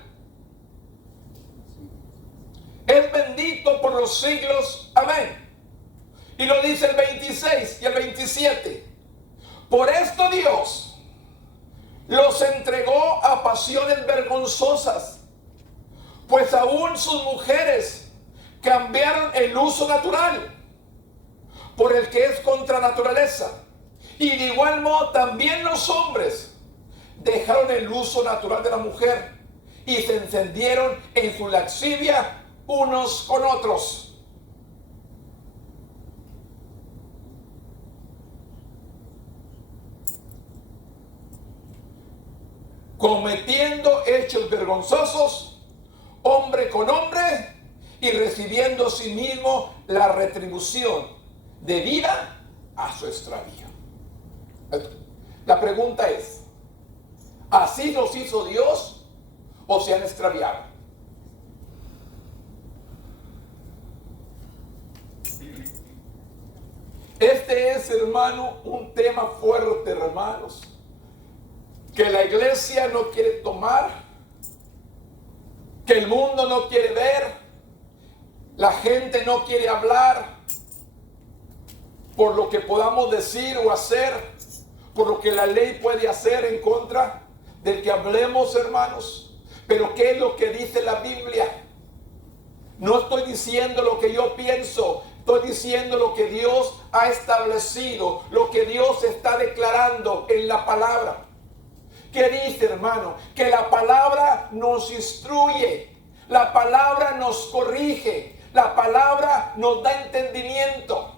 es bendito por los siglos. Amén. Y lo dice el 26 y el 27. Por esto Dios los entregó a pasiones vergonzosas, pues aún sus mujeres cambiaron el uso natural por el que es contra naturaleza. Y de igual modo también los hombres dejaron el uso natural de la mujer y se encendieron en su lascivia unos con otros. Cometiendo hechos vergonzosos, hombre con hombre, y recibiendo a sí mismo la retribución debida a su extravío. La pregunta es, ¿así los hizo Dios o se han extraviado? Este es, hermano, un tema fuerte, hermanos, que la iglesia no quiere tomar, que el mundo no quiere ver, la gente no quiere hablar, por lo que podamos decir o hacer, por lo que la ley puede hacer en contra del que hablemos, hermanos. Pero ¿qué es lo que dice la Biblia? No estoy diciendo lo que yo pienso, estoy diciendo lo que Dios ha establecido, lo que Dios está declarando en la palabra. ¿Qué dice, hermano? Que la palabra nos instruye, la palabra nos corrige, la palabra nos da entendimiento.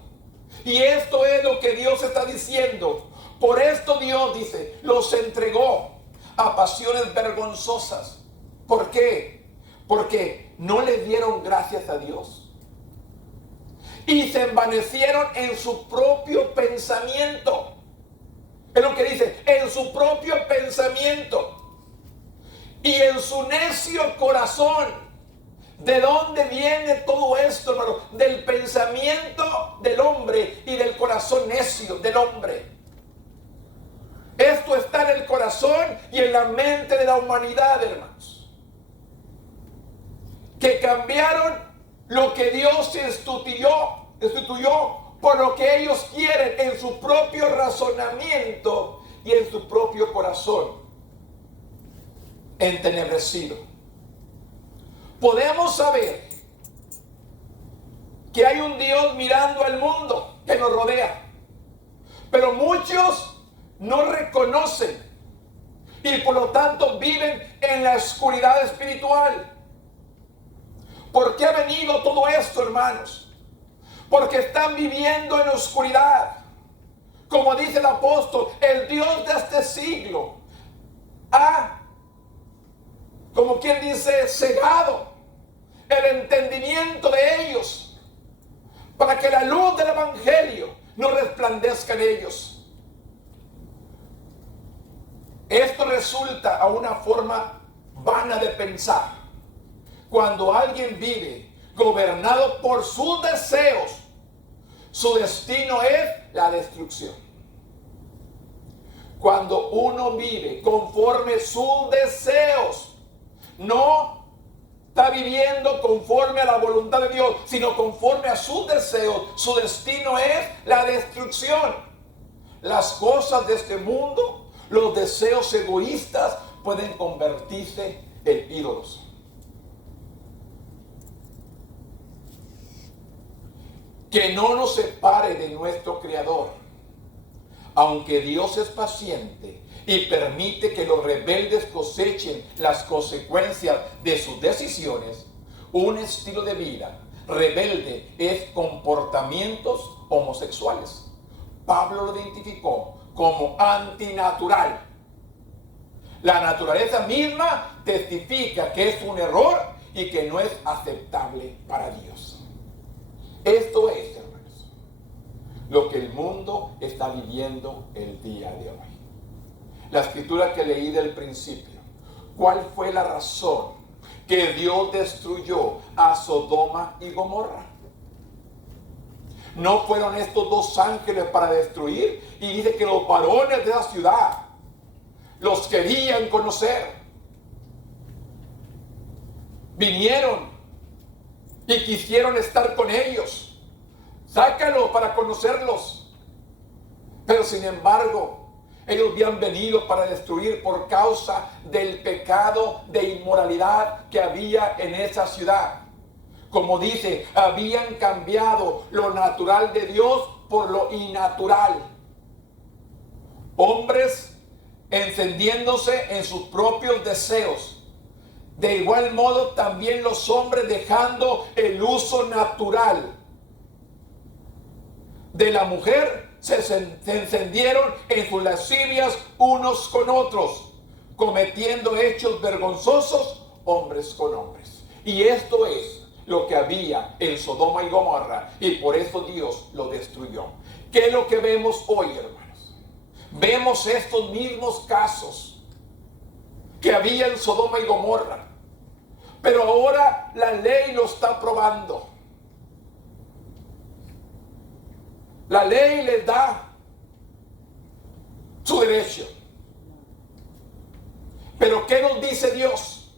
Y esto es lo que Dios está diciendo. Por esto Dios dice, los entregó a pasiones vergonzosas. ¿Por qué? Porque no le dieron gracias a Dios. Y se envanecieron en su propio pensamiento. Es lo que dice, en su propio pensamiento. Y en su necio corazón. ¿De dónde viene todo esto, hermano? Del pensamiento del hombre y del corazón necio del hombre. Esto está en el corazón y en la mente de la humanidad, hermanos. Que cambiaron lo que Dios instituyó por lo que ellos quieren en su propio razonamiento y en su propio corazón entenebrecido. Podemos saber que hay un Dios mirando al mundo que nos rodea, pero muchos no reconocen y por lo tanto viven en la oscuridad espiritual. ¿Por qué ha venido todo esto, hermanos? Porque están viviendo en oscuridad. Como dice el apóstol, el Dios de este siglo ha, como quien dice, cegado el entendimiento de ellos para que la luz del evangelio no resplandezca en ellos. Esto resulta a una forma vana de pensar. Cuando alguien vive gobernado por sus deseos, su destino es la destrucción. Cuando uno vive conforme sus deseos, no está viviendo conforme a la voluntad de Dios, sino conforme a sus deseos. Su destino es la destrucción. Las cosas de este mundo, los deseos egoístas, pueden convertirse en ídolos. Que no nos separe de nuestro Creador. Aunque Dios es paciente y permite que los rebeldes cosechen las consecuencias de sus decisiones, un estilo de vida rebelde es comportamientos homosexuales. Pablo lo identificó como antinatural. La naturaleza misma testifica que es un error y que no es aceptable para Dios. Esto es, hermanos, lo que el mundo está viviendo el día de hoy. La escritura que leí del principio, ¿cuál fue la razón que Dios destruyó a Sodoma y Gomorra? ¿No fueron estos dos ángeles para destruir? Y dice que los varones de la ciudad los querían conocer. Vinieron y quisieron estar con ellos. Sácalos para conocerlos. Pero sin embargo, ellos habían venido para destruir por causa del pecado de inmoralidad que había en esa ciudad. Como dice, habían cambiado lo natural de Dios por lo innatural. Hombres encendiéndose en sus propios deseos. De igual modo también los hombres dejando el uso natural de la mujer, se encendieron en sus lascivias unos con otros, cometiendo hechos vergonzosos hombres con hombres. Y esto es lo que había en Sodoma y Gomorra, y por eso Dios lo destruyó. ¿Qué es lo que vemos hoy, hermanos? Vemos estos mismos casos que había en Sodoma y Gomorra, pero ahora la ley lo está probando. La ley les da su derecho. Pero ¿qué nos dice Dios?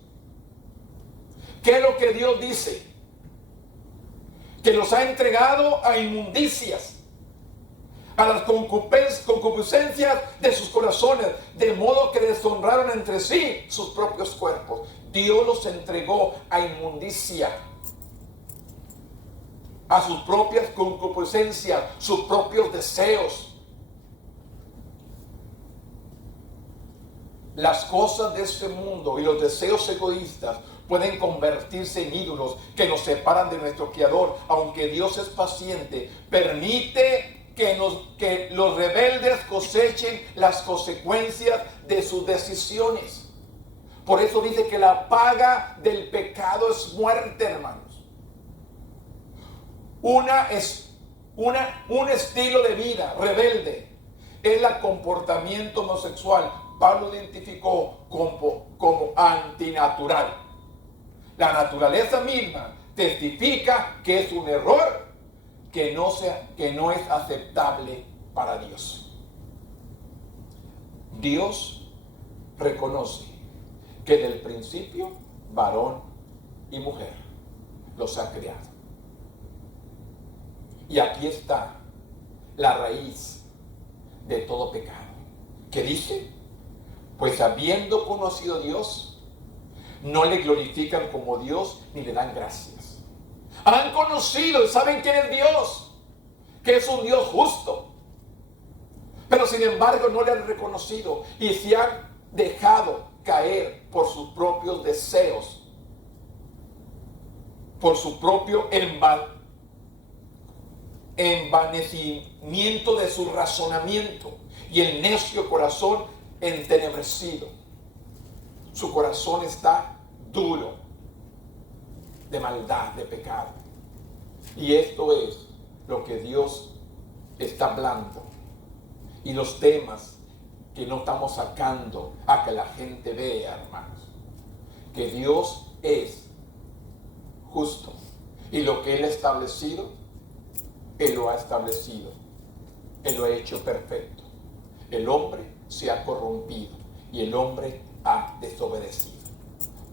¿Qué es lo que Dios dice? Que los ha entregado a inmundicias, a las concupiscencias de sus corazones, de modo que deshonraron entre sí sus propios cuerpos. Dios los entregó a inmundicia, a sus propias concupiscencias, sus propios deseos. Las cosas de este mundo y los deseos egoístas pueden convertirse en ídolos que nos separan de nuestro Creador. Aunque Dios es paciente, permite que los rebeldes cosechen las consecuencias de sus decisiones. Por eso dice que la paga del pecado es muerte, hermanos. Un estilo de vida rebelde es el comportamiento homosexual. Pablo identificó como antinatural. La naturaleza misma testifica que es un error que no es aceptable para Dios. Dios reconoce que del principio varón y mujer los ha creado. Y aquí está la raíz de todo pecado. ¿Qué dice? Pues habiendo conocido a Dios, no le glorifican como Dios ni le dan gracias. Han conocido y saben quién es Dios, que es un Dios justo. Pero sin embargo no le han reconocido y se han dejado caer por sus propios deseos, por su propio envanecimiento de su razonamiento y el necio corazón entenebrecido. Su corazón está duro de maldad, de pecado. Y esto es lo que Dios está hablando. Y los temas que no estamos sacando a que la gente vea, hermanos, que Dios es justo. Y lo que Él ha establecido, Él lo ha establecido. Él lo ha hecho perfecto. El hombre se ha corrompido y el hombre ha desobedecido.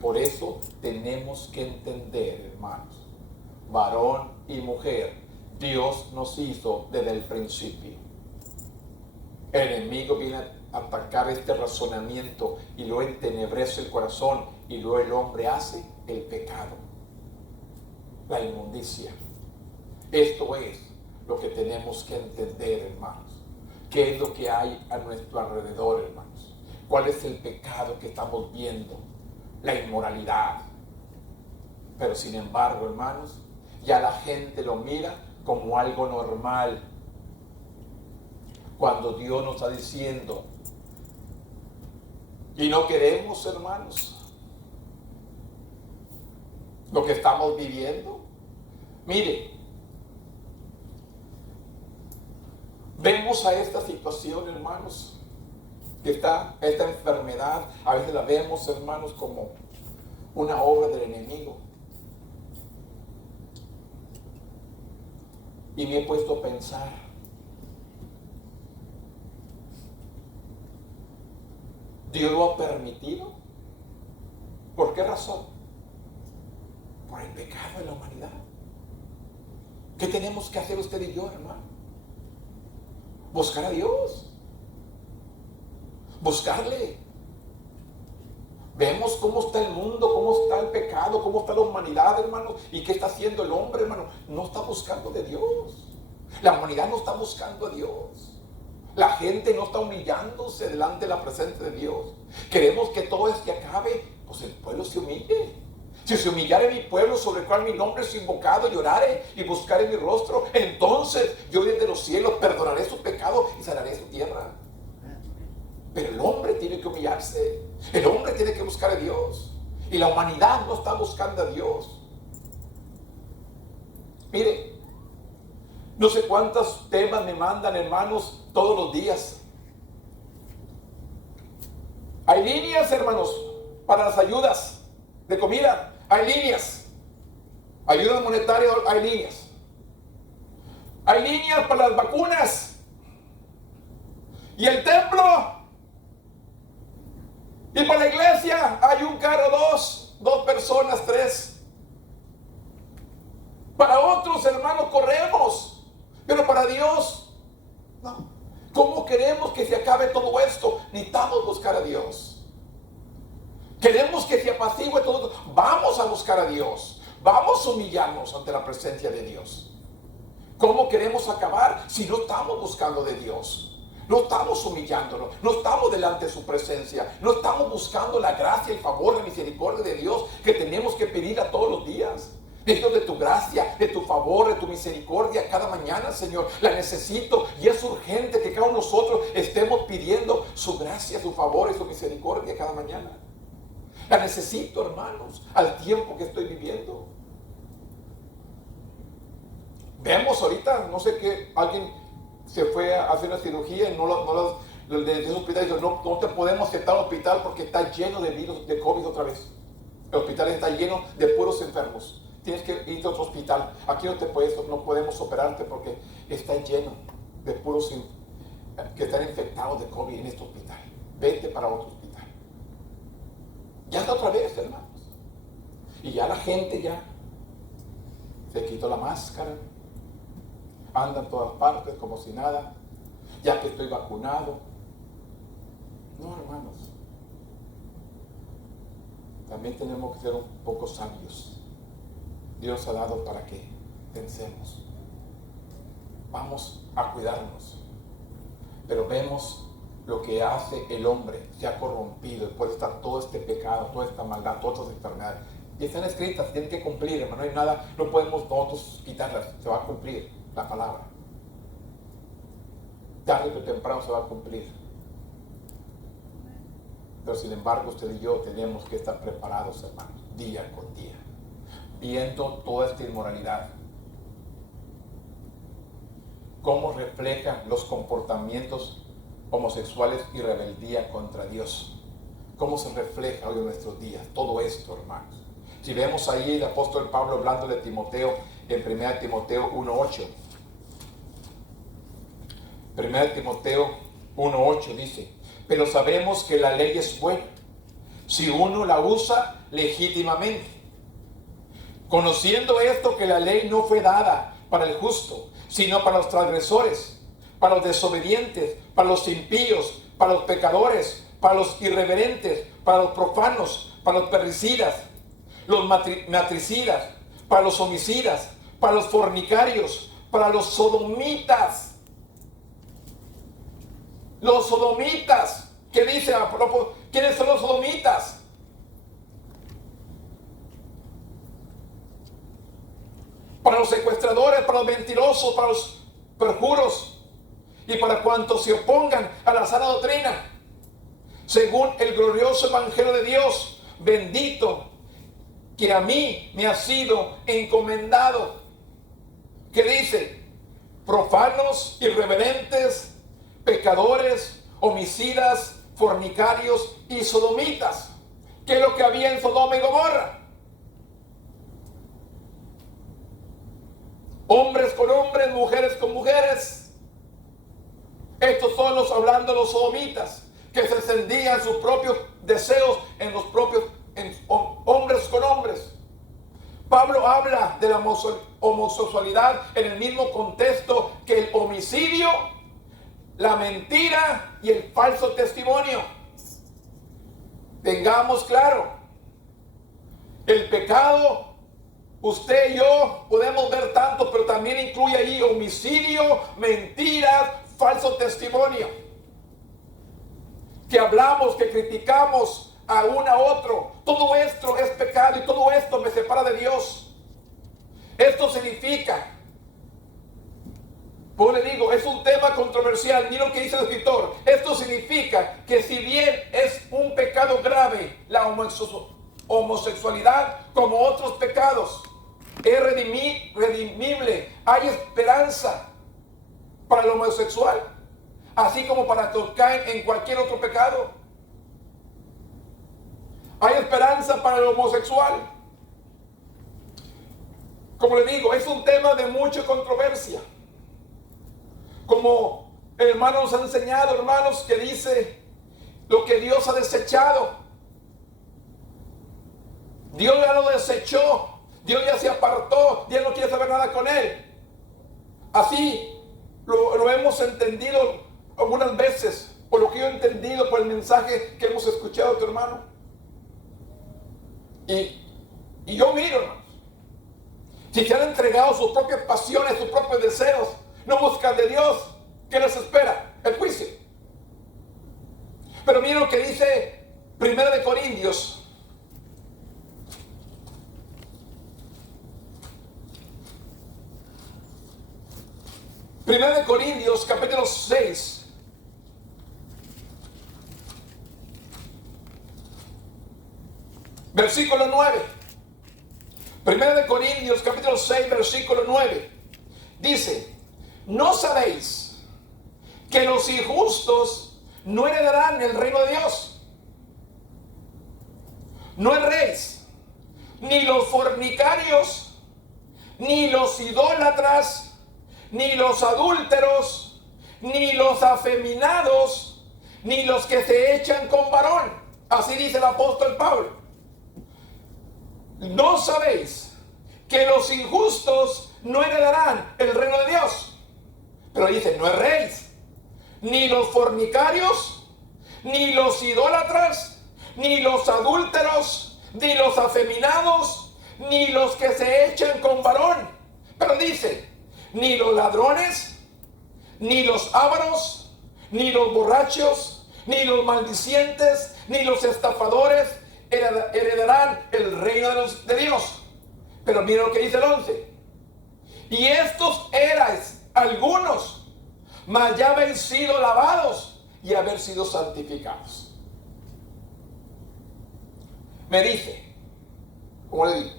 Por eso tenemos que entender, hermanos, varón y mujer, Dios nos hizo desde el principio. El enemigo viene a atacar este razonamiento y luego entenebrece el corazón y luego el hombre hace el pecado, la inmundicia. Esto es lo que tenemos que entender, hermanos. ¿Qué es lo que hay a nuestro alrededor, hermanos? ¿Cuál es el pecado que estamos viendo? La inmoralidad. Pero sin embargo, hermanos, ya la gente lo mira como algo normal. Cuando Dios nos está diciendo, y no queremos, hermanos, lo que estamos viviendo. Mire, vemos a esta situación, hermanos, que esta enfermedad, a veces la vemos, hermanos, como una obra del enemigo. Y me he puesto a pensar, ¿Dios lo ha permitido? ¿Por qué razón? Por el pecado de la humanidad. ¿Qué tenemos que hacer usted y yo, hermano? Buscar a Dios. Buscarle. Vemos cómo está el mundo, cómo está el pecado, cómo está la humanidad, hermano. ¿Y qué está haciendo el hombre, hermano? No está buscando de Dios. La humanidad no está buscando a Dios. La gente no está humillándose delante de la presencia de Dios. Queremos que todo esto acabe, pues el pueblo se humille. Si se humillare mi pueblo sobre el cual mi nombre es invocado, llorare y buscaré mi rostro, entonces yo desde los cielos perdonaré su pecado y sanaré su tierra. Pero el hombre tiene que humillarse. El hombre tiene que buscar a Dios. Y la humanidad no está buscando a Dios. Mire, no sé cuántos temas me mandan, hermanos, todos los días. Hay líneas, hermanos, para las ayudas de comida. Hay líneas. Ayudas monetarias, hay líneas. Hay líneas para las vacunas. Y el templo. Y para la iglesia hay un carro, dos personas, tres. Para otros, hermanos, corremos. Pero para Dios, no. ¿Cómo queremos que se acabe todo esto? Necesitamos buscar a Dios. Queremos que se apacigüe todo esto. Vamos a buscar a Dios. Vamos a humillarnos ante la presencia de Dios. ¿Cómo queremos acabar si no estamos buscando de Dios? No estamos humillándonos, no estamos delante de su presencia, no estamos buscando la gracia, el favor, la misericordia de Dios que tenemos que pedir a todos los días. Necesito de tu gracia, de tu favor, de tu misericordia cada mañana, Señor. La necesito y es urgente que cada uno de nosotros estemos pidiendo su gracia, su favor y su misericordia cada mañana. La necesito, hermanos, al tiempo que estoy viviendo. Vemos ahorita, no sé qué, alguien se fue a hacer una cirugía y de ese hospital dice, no te podemos aceptar al hospital porque está lleno de virus, de COVID otra vez. El hospital está lleno de puros enfermos. Tienes que ir a otro hospital. Aquí no podemos operarte porque está lleno de puros que están infectados de COVID en este hospital. Vete para otro hospital. Ya está otra vez, hermanos. Y ya la gente ya se quitó la máscara. Anda en todas partes como si nada. Ya que estoy vacunado. No, hermanos. También tenemos que ser un poco sabios. Dios ha dado para que pensemos. Vamos a cuidarnos. Pero vemos lo que hace el hombre. Se ha corrompido y puede estar todo este pecado, toda esta maldad, todas estas enfermedades. Y están escritas, tienen que cumplir, hermano. No hay nada, no podemos nosotros quitarlas. Se va a cumplir la palabra. Tarde o temprano se va a cumplir. Pero sin embargo, usted y yo tenemos que estar preparados, hermanos, día con día. Viendo toda esta inmoralidad, cómo reflejan los comportamientos homosexuales y rebeldía contra Dios, cómo se refleja hoy en nuestros días, todo esto, hermanos. Si vemos ahí el apóstol Pablo hablando de Timoteo, en 1 Timoteo 1:8, 1 Timoteo 1:8 dice, pero sabemos que la ley es buena, si uno la usa legítimamente. Conociendo esto, que la ley no fue dada para el justo, sino para los transgresores, para los desobedientes, para los impíos, para los pecadores, para los irreverentes, para los profanos, para los parricidas, los matricidas, para los homicidas, para los fornicarios, para los sodomitas. Los sodomitas, ¿qué dice? ¿Quiénes son los sodomitas? Para los secuestradores, para los mentirosos, para los perjuros y para cuantos se opongan a la sana doctrina, según el glorioso evangelio de Dios, bendito, que a mí me ha sido encomendado. ¿Qué dice? Profanos, irreverentes, pecadores, homicidas, fornicarios y sodomitas. ¿Qué es lo que había en Sodoma y Gomorra? Hombres con hombres, mujeres con mujeres. Estos son los, hablando los sodomitas, que se encendían sus propios deseos en los propios hombres con hombres. Pablo habla de la homosexualidad en el mismo contexto que el homicidio, la mentira y el falso testimonio. Tengamos claro, el pecado, usted y yo podemos ver tanto, pero también incluye ahí homicidio, mentiras, falso testimonio. Que hablamos, que criticamos a uno a otro. Todo esto es pecado y todo esto me separa de Dios. Esto significa, pues le digo, es un tema controversial. Mira lo que dice el escritor. Esto significa que si bien es un pecado grave la homosexualidad, como otros pecados, es redimible. Hay esperanza para el homosexual, así como para los que caen en cualquier otro pecado. Hay esperanza para el homosexual. Como le digo, es un tema de mucha controversia. Como el hermano nos ha enseñado, hermanos, que dice lo que Dios ha desechado. Dios ya lo desechó. Dios ya se apartó. Dios no quiere saber nada con él. Así lo hemos entendido algunas veces, por lo que yo he entendido por el mensaje que hemos escuchado de tu hermano. Y yo miro, hermanos, si se han entregado sus propias pasiones, sus propios deseos, no buscan de Dios, ¿qué les espera? El juicio. Pero mira lo que dice 1 Corintios. 1 Corintios capítulo 6. Versículo 9. 1 Corintios capítulo 6, versículo 9. Dice: ¿no sabéis que los injustos no heredarán el reino de Dios? No erréis, ni los fornicarios, ni los idólatras, ni los adúlteros, ni los afeminados, ni los que se echan con varón. Así dice el apóstol Pablo. ¿No sabéis que los injustos no heredarán el reino de Dios? Pero dice: no erréis, ni los fornicarios, ni los idólatras, ni los adúlteros, ni los afeminados, ni los que se echan con varón. Pero dice: ni los ladrones, ni los ávaros, ni los borrachos, ni los maldicientes, ni los estafadores heredarán el reino de Dios. Pero mira lo que dice el 11. Y estos erais algunos, mas ya habéis sido lavados y haber sido santificados. Me dice, ¿cómo le digo?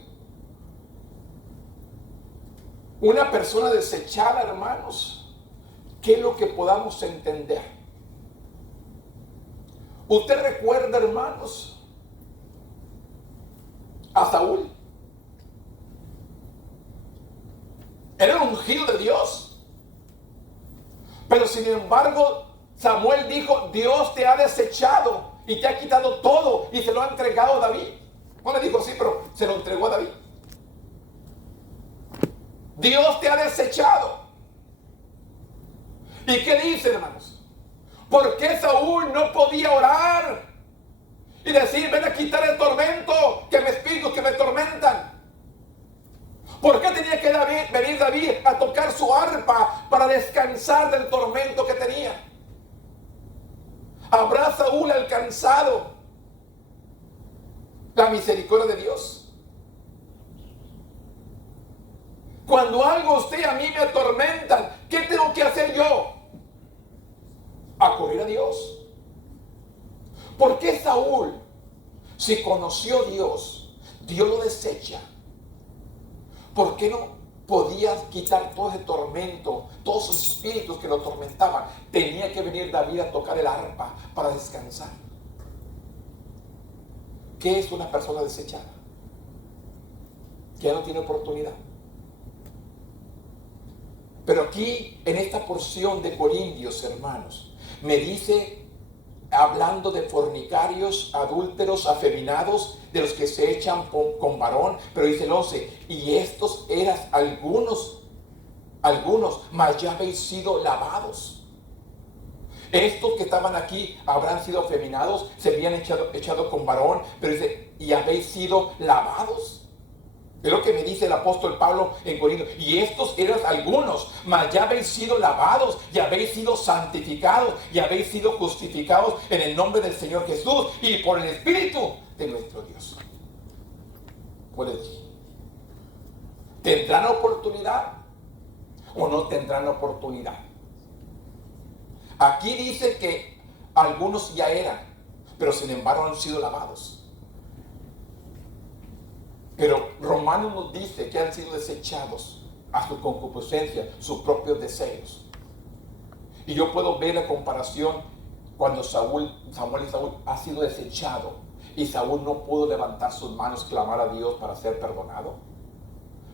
Una persona desechada, hermanos, ¿qué es lo que podamos entender? Usted recuerda, hermanos, a Saúl. Era un ungido de Dios. Pero sin embargo, Samuel dijo: Dios te ha desechado y te ha quitado todo y se lo ha entregado a David. No le dijo así, pero se lo entregó a David. Dios te ha desechado. ¿Y qué dice, hermanos? ¿Por qué Saúl no podía orar y decir, ven a quitar el tormento, que me espíritus que me tormentan? ¿Por qué tenía que venir David a tocar su arpa para descansar del tormento que tenía? ¿Habrá Saúl alcanzado la misericordia de Dios? Cuando algo a usted y a mí me atormentan, ¿qué tengo que hacer yo? Acudir a Dios. ¿Por qué Saúl, si conoció a Dios, Dios lo desecha? ¿Por qué no podía quitar todo ese tormento, todos esos espíritus que lo atormentaban? Tenía que venir David a tocar el arpa para descansar. ¿Qué es una persona desechada? Que ya no tiene oportunidad. Pero aquí, en esta porción de Corintios, hermanos, me dice, hablando de fornicarios, adúlteros, afeminados, de los que se echan con varón, pero dice el 11, y estos eran algunos, mas ya habéis sido lavados. Estos que estaban aquí habrán sido afeminados, se habían echado con varón, pero dice, y habéis sido lavados. Es lo que me dice el apóstol Pablo en Corintios. Y estos eran algunos, mas ya habéis sido lavados, y habéis sido santificados, y habéis sido justificados en el nombre del Señor Jesús y por el Espíritu de nuestro Dios. Puede decir, ¿tendrán oportunidad o no tendrán oportunidad? Aquí dice que algunos ya eran, pero sin embargo han sido lavados. Pero Romanos nos dice que han sido desechados a su concupiscencia, sus propios deseos. Y yo puedo ver la comparación cuando Samuel ha sido desechado y Saúl no pudo levantar sus manos, clamar a Dios para ser perdonado,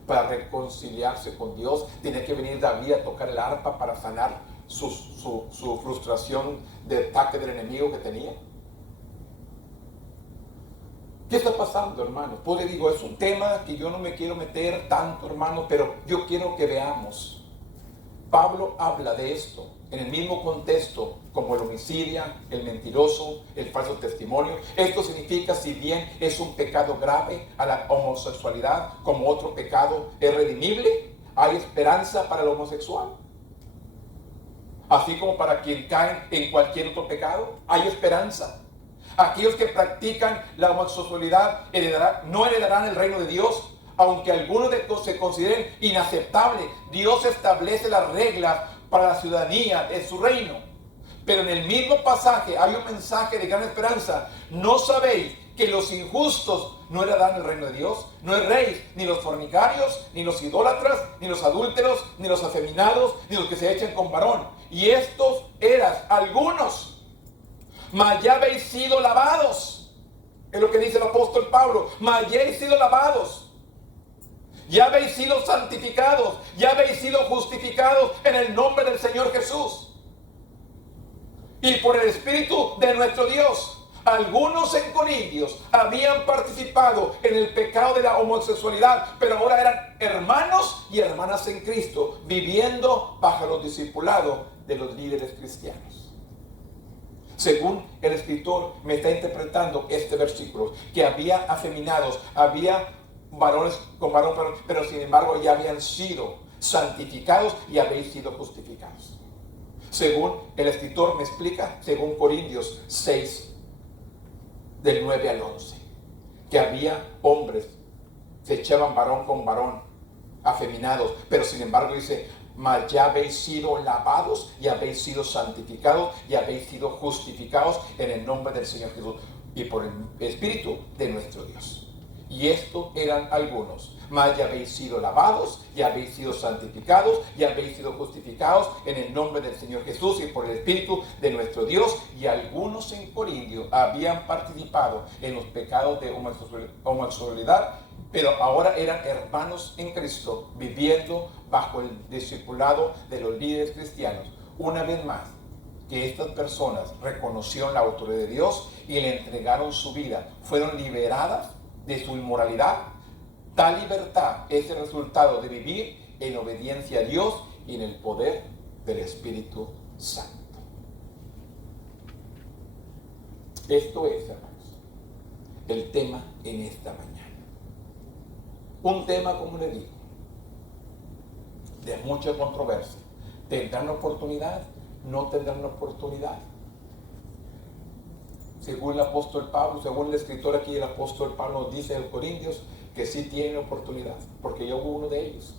para reconciliarse con Dios. Tenía que venir David a tocar el arpa para sanar su frustración de ataque del enemigo que tenía. ¿Qué está pasando, hermano? Pues le digo, es un tema que yo no me quiero meter tanto, hermano, pero yo quiero que veamos. Pablo habla de esto en el mismo contexto como el homicidio, el mentiroso, el falso testimonio. Esto significa, si bien es un pecado grave a la homosexualidad, como otro pecado es redimible, hay esperanza para el homosexual. Así como para quien cae en cualquier otro pecado, hay esperanza. Aquellos que practican la homosexualidad no heredarán el reino de Dios, aunque algunos se consideren inaceptables. Dios establece las reglas para la ciudadanía de su reino. Pero en el mismo pasaje hay un mensaje de gran esperanza. ¿No sabéis que los injustos no heredarán el reino de Dios? No erréis, ni los fornicarios, ni los idólatras, ni los adúlteros, ni los afeminados, ni los que se echan con varón. Y estos eran algunos, mas ya habéis sido lavados. Es lo que dice el apóstol Pablo. Mas ya habéis sido lavados. Ya habéis sido santificados. Ya habéis sido justificados en el nombre del Señor Jesús y por el Espíritu de nuestro Dios. Algunos en Corintios habían participado en el pecado de la homosexualidad, pero ahora eran hermanos y hermanas en Cristo, viviendo bajo los discipulados de los líderes cristianos. Según el escritor me está interpretando este versículo, que había afeminados, había varones con varón, pero sin embargo ya habían sido santificados y habéis sido justificados. Según el escritor me explica, según Corintios 6, del 9 al 11, que había hombres, se echaban varón con varón, afeminados, pero sin embargo dice, mas ya habéis sido lavados y habéis sido santificados y habéis sido justificados en el nombre del Señor Jesús y por el Espíritu de nuestro Dios. Y estos eran algunos, mas ya habéis sido lavados y habéis sido santificados y habéis sido justificados en el nombre del Señor Jesús y por el Espíritu de nuestro Dios. Y algunos en Corinto habían participado en los pecados de homosexualidad, pero ahora eran hermanos en Cristo, viviendo bajo el discipulado de los líderes cristianos. Una vez más, que estas personas reconocieron la autoridad de Dios y le entregaron su vida, fueron liberadas de su inmoralidad. Tal libertad es el resultado de vivir en obediencia a Dios y en el poder del Espíritu Santo. Esto es, hermanos, el tema en esta mañana. Un tema, como le digo, de mucha controversia. ¿Tendrán oportunidad? ¿No tendrán oportunidad? Según el apóstol Pablo, según el escritor aquí, el apóstol Pablo nos dice en Corintios que sí tienen oportunidad, porque yo hubo uno de ellos.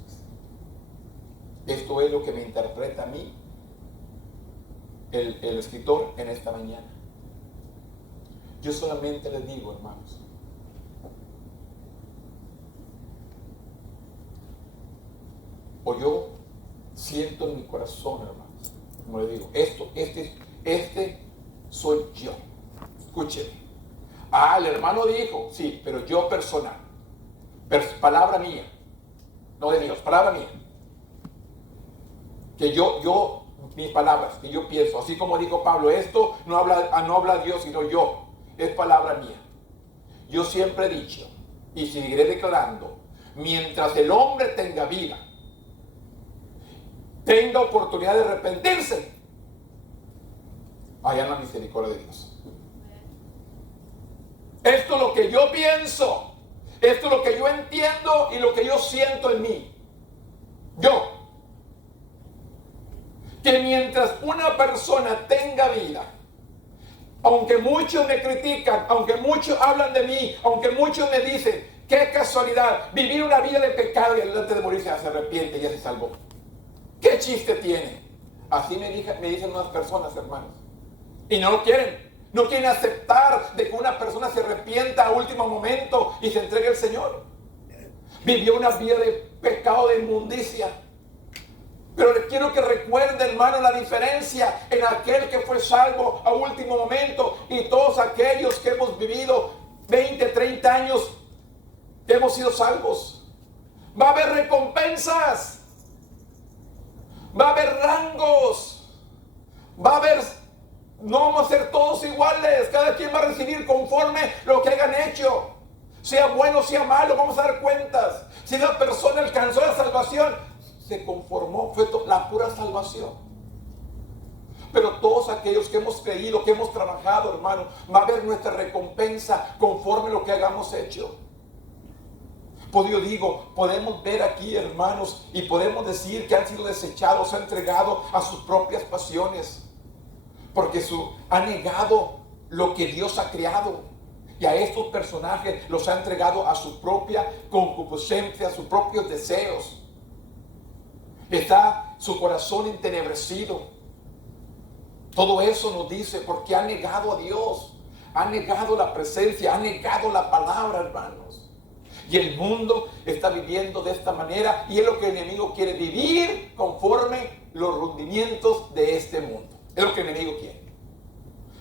Esto es lo que me interpreta a mí el escritor en esta mañana. Yo solamente les digo, hermanos, o yo siento en mi corazón, hermanos, como le digo, este soy yo. Escúcheme. El hermano dijo, sí, pero yo personal. Palabra mía, no de Dios, palabra mía. Que yo, mis palabras, que yo pienso, así como dijo Pablo, esto no habla Dios, sino yo. Es palabra mía. Yo siempre he dicho, y seguiré declarando, mientras el hombre tenga vida, tenga oportunidad de arrepentirse, allá en la misericordia de Dios. Esto es lo que yo pienso, esto es lo que yo entiendo y lo que yo siento en mí. Yo. Que mientras una persona tenga vida, aunque muchos me critican, aunque muchos hablan de mí, aunque muchos me dicen, qué casualidad, vivir una vida de pecado y antes de morirse se arrepiente y ya se salvó. ¿Qué chiste tiene? Así me dicen unas personas, hermanos. Y no lo quieren. No quieren aceptar de que una persona se arrepienta a último momento y se entregue al Señor. Vivió una vida de pecado, de inmundicia. Pero les quiero que recuerden, hermano, la diferencia en aquel que fue salvo a último momento y todos aquellos que hemos vivido 20, 30 años que hemos sido salvos. Va a haber recompensas. Va a haber rangos. Va a haber... No vamos a ser todos iguales. Cada quien va a recibir conforme lo que hayan hecho. Sea bueno, sea malo, vamos a dar cuentas. Si la persona alcanzó la salvación, se conformó, fue la pura salvación. Pero todos aquellos que hemos creído, que hemos trabajado, hermano, va a haber nuestra recompensa conforme lo que hayamos hecho. Pues yo digo, podemos ver aquí, hermanos, y podemos decir que han sido desechados, han entregado a sus propias pasiones. Porque ha negado lo que Dios ha creado. Y a estos personajes los ha entregado a su propia concupiscencia, a sus propios deseos. Está su corazón entenebrecido. Todo eso nos dice porque ha negado a Dios. Ha negado la presencia, ha negado la palabra, hermanos. Y el mundo está viviendo de esta manera. Y es lo que el enemigo quiere, vivir conforme los rudimientos de este mundo. Es lo que el enemigo quiere.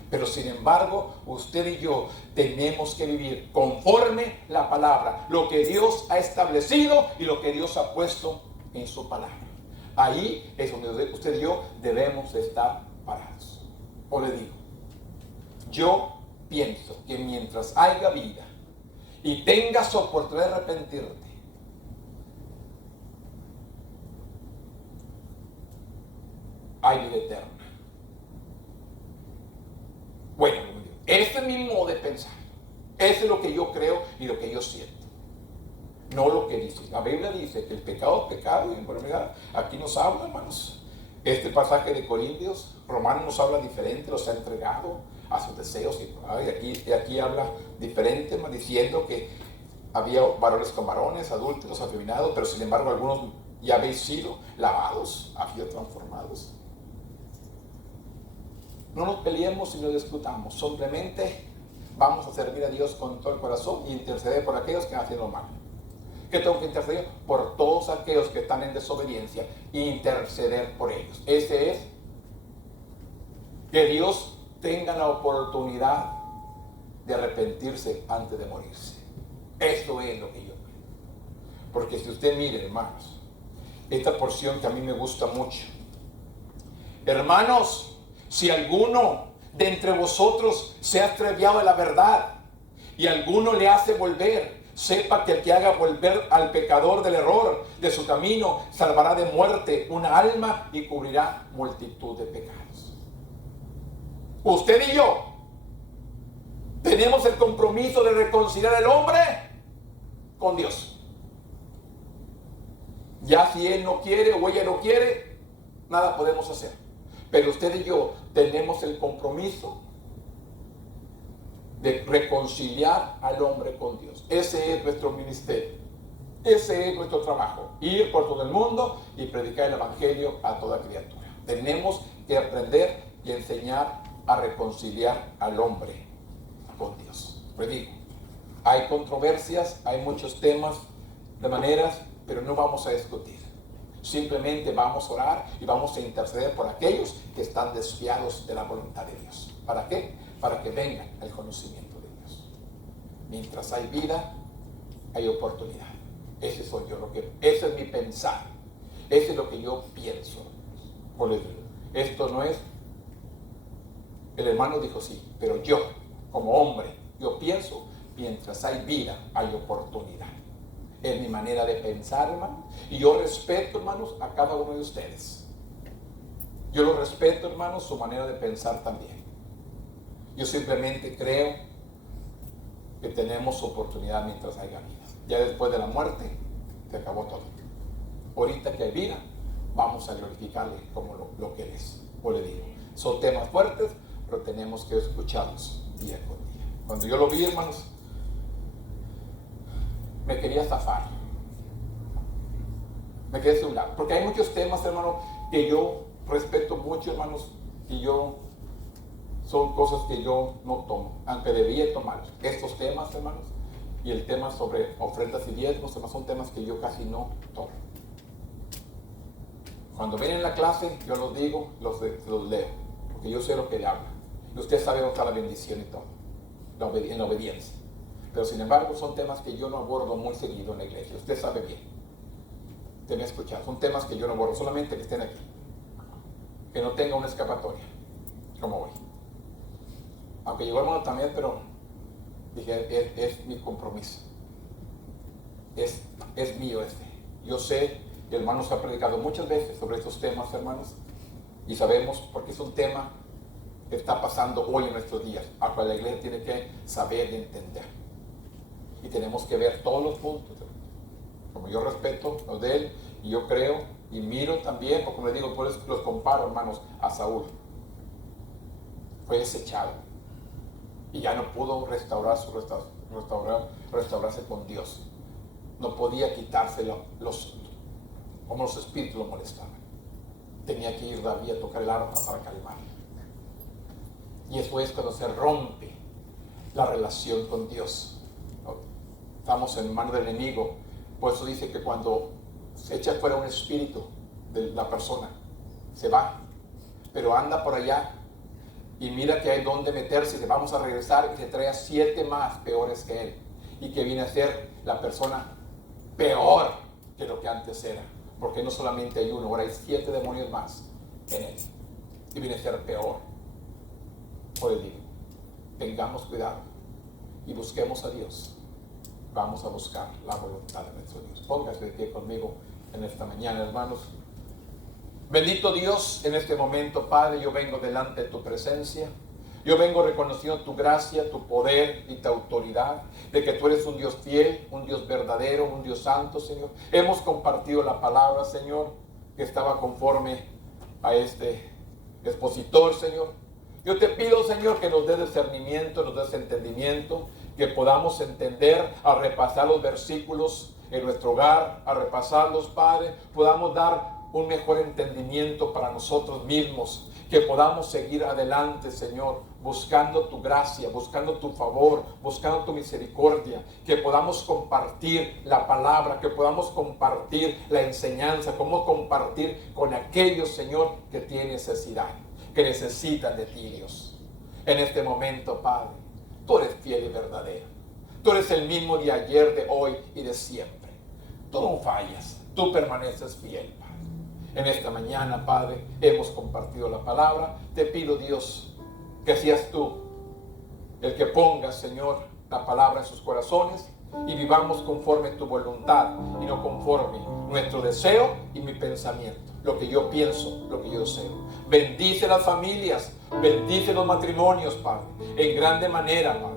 Pero sin embargo, usted y yo tenemos que vivir conforme la palabra. Lo que Dios ha establecido y lo que Dios ha puesto en su palabra. Ahí es donde usted y yo debemos estar parados. O le digo, yo pienso que mientras haya vida y tengas oportunidad de arrepentirte, hay vida eterna. Bueno, este es mi modo de pensar. Ese es lo que yo creo y lo que yo siento. No lo que dice. La Biblia dice que el pecado es pecado y enfermedad. Aquí nos habla, hermanos. Este pasaje de Corintios, Romanos nos habla diferente, los ha entregado a sus deseos. Y aquí habla diferente, diciendo que había varones con varones, adúlteros, afeminados, pero sin embargo algunos ya habéis sido lavados, habéis sido transformados. No nos peleemos y no discutamos, simplemente vamos a servir a Dios con todo el corazón y interceder por aquellos que han hecho mal. ¿Qué tengo que interceder? Por todos aquellos que están en desobediencia e interceder por ellos. Ese es que Dios tenga la oportunidad de arrepentirse antes de morirse. Esto es lo que yo creo. Porque si usted mire, hermanos, esta porción que a mí me gusta mucho. Hermanos, si alguno de entre vosotros se ha extraviado de la verdad y alguno le hace volver, sepa que el que haga volver al pecador del error de su camino, salvará de muerte una alma y cubrirá multitud de pecados. Usted y yo tenemos el compromiso de reconciliar al hombre con Dios. Ya si él no quiere o ella no quiere, nada podemos hacer. Pero usted y yo tenemos el compromiso de reconciliar al hombre con Dios. Ese es nuestro ministerio. Ese es nuestro trabajo. Ir por todo el mundo y predicar el evangelio a toda criatura. Tenemos que aprender y enseñar a reconciliar al hombre con Dios. Pues digo, hay controversias, hay muchos temas de maneras, pero no vamos a discutir. Simplemente vamos a orar y vamos a interceder por aquellos que están desviados de la voluntad de Dios. ¿Para qué? Para que vengan al conocimiento de Dios. Mientras hay vida, hay oportunidad. Ese es mi pensar. Ese es lo que yo pienso. Esto no es, el hermano dijo sí, pero yo, como hombre, yo pienso, mientras hay vida, hay oportunidad. Es mi manera de pensar, hermano. Y yo respeto, hermanos, a cada uno de ustedes. Yo lo respeto, hermanos, su manera de pensar también. Yo simplemente creo que tenemos oportunidad mientras haya vida. Ya después de la muerte, se acabó todo. Ahorita que hay vida, vamos a glorificarle como lo que Él es. O le digo, son temas fuertes, pero tenemos que escucharlos día con día. Cuando yo lo vi, hermanos, me quería zafar. Me quería celular. Porque hay muchos temas, hermano, que yo respeto mucho, hermanos, y son cosas que yo no tomo, aunque debía tomarlos. Estos temas, hermanos, y el tema sobre ofrendas y diezmos, hermanos, son temas que yo casi no tomo. Cuando vienen en la clase, yo los digo, los leo, porque yo sé lo que le habla. Y usted sabe dónde está la bendición y todo, en la obediencia. Pero sin embargo, son temas que yo no abordo muy seguido en la iglesia. Usted sabe bien. Usted me ha escuchado. Son temas que yo no abordo, solamente que estén aquí. Que no tenga una escapatoria, como hoy. Aunque llegó el hermano también, pero dije, es mi compromiso. Es mío este. Yo sé, y el hermano se ha predicado muchas veces sobre estos temas, hermanos, y sabemos porque es un tema que está pasando hoy en nuestros días, a cual la iglesia tiene que saber y entender. Y tenemos que ver todos los puntos. Como yo respeto los de él, y yo creo, y miro también, porque como les digo, pues los comparo, hermanos, a Saúl. Fue desechado. Y ya no pudo restaurarse con Dios. No podía quitárselo como los espíritus lo molestaban. Tenía que ir David a tocar el arpa para calmarlo. Y eso es cuando se rompe la relación con Dios. Estamos en manos del enemigo. Por eso dice que cuando se echa fuera un espíritu de la persona, se va. Pero anda por allá y mira que hay donde meterse, le vamos a regresar y se trae a 7 más peores que él. Y que viene a ser la persona peor que lo que antes era. Porque no solamente hay uno, ahora hay 7 demonios más en él. Y viene a ser peor. Por el digo, tengamos cuidado y busquemos a Dios. Vamos a buscar la voluntad de nuestro Dios. Póngase de pie conmigo en esta mañana, hermanos. Bendito Dios, en este momento, Padre, yo vengo delante de tu presencia. Yo vengo reconociendo tu gracia, tu poder y tu autoridad, de que tú eres un Dios fiel, un Dios verdadero, un Dios santo, Señor. Hemos compartido la palabra, Señor, que estaba conforme a este expositor, Señor. Yo te pido, Señor, que nos des discernimiento, nos des entendimiento, que podamos entender, a repasar los versículos en nuestro hogar, a repasarlos, Padre, podamos dar un mejor entendimiento para nosotros mismos, que podamos seguir adelante, Señor, buscando tu gracia, buscando tu favor, buscando tu misericordia, que podamos compartir la palabra, que podamos compartir la enseñanza, como compartir con aquellos, Señor, que tienen necesidad, que necesitan de ti, Dios. En este momento, Padre, tú eres fiel y verdadero. Tú eres el mismo de ayer, de hoy y de siempre. Tú no fallas, tú permaneces fiel, Padre. En esta mañana, Padre, hemos compartido la palabra. Te pido, Dios, que seas tú el que pongas, Señor, la palabra en sus corazones y vivamos conforme tu voluntad y no conforme nuestro deseo y mi pensamiento, lo que yo pienso, lo que yo deseo. Bendice las familias, bendice los matrimonios, Padre, en grande manera, Padre.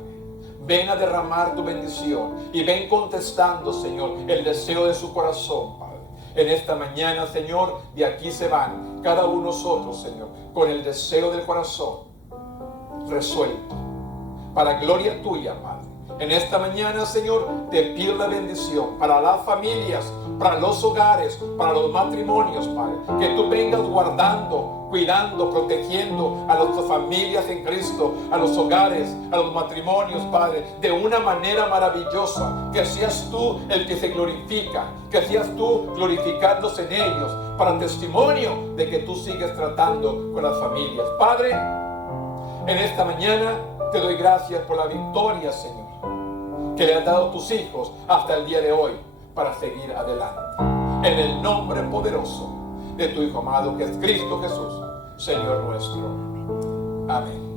Ven a derramar tu bendición y ven contestando, Señor, el deseo de su corazón, Padre. En esta mañana, Señor, de aquí se van cada uno de nosotros, Señor, con el deseo del corazón resuelto, para gloria tuya, Padre. En esta mañana, Señor, te pido la bendición para las familias, para los hogares, para los matrimonios, Padre. Que tú vengas guardando, cuidando, protegiendo a nuestras familias en Cristo, a los hogares, a los matrimonios, Padre, de una manera maravillosa. Que seas tú el que se glorifica, que seas tú glorificándose en ellos, para testimonio de que tú sigues tratando con las familias. Padre, en esta mañana te doy gracias por la victoria, Señor, que le has dado a tus hijos hasta el día de hoy para seguir adelante. En el nombre poderoso de tu Hijo amado, que es Cristo Jesús, Señor nuestro. Amén.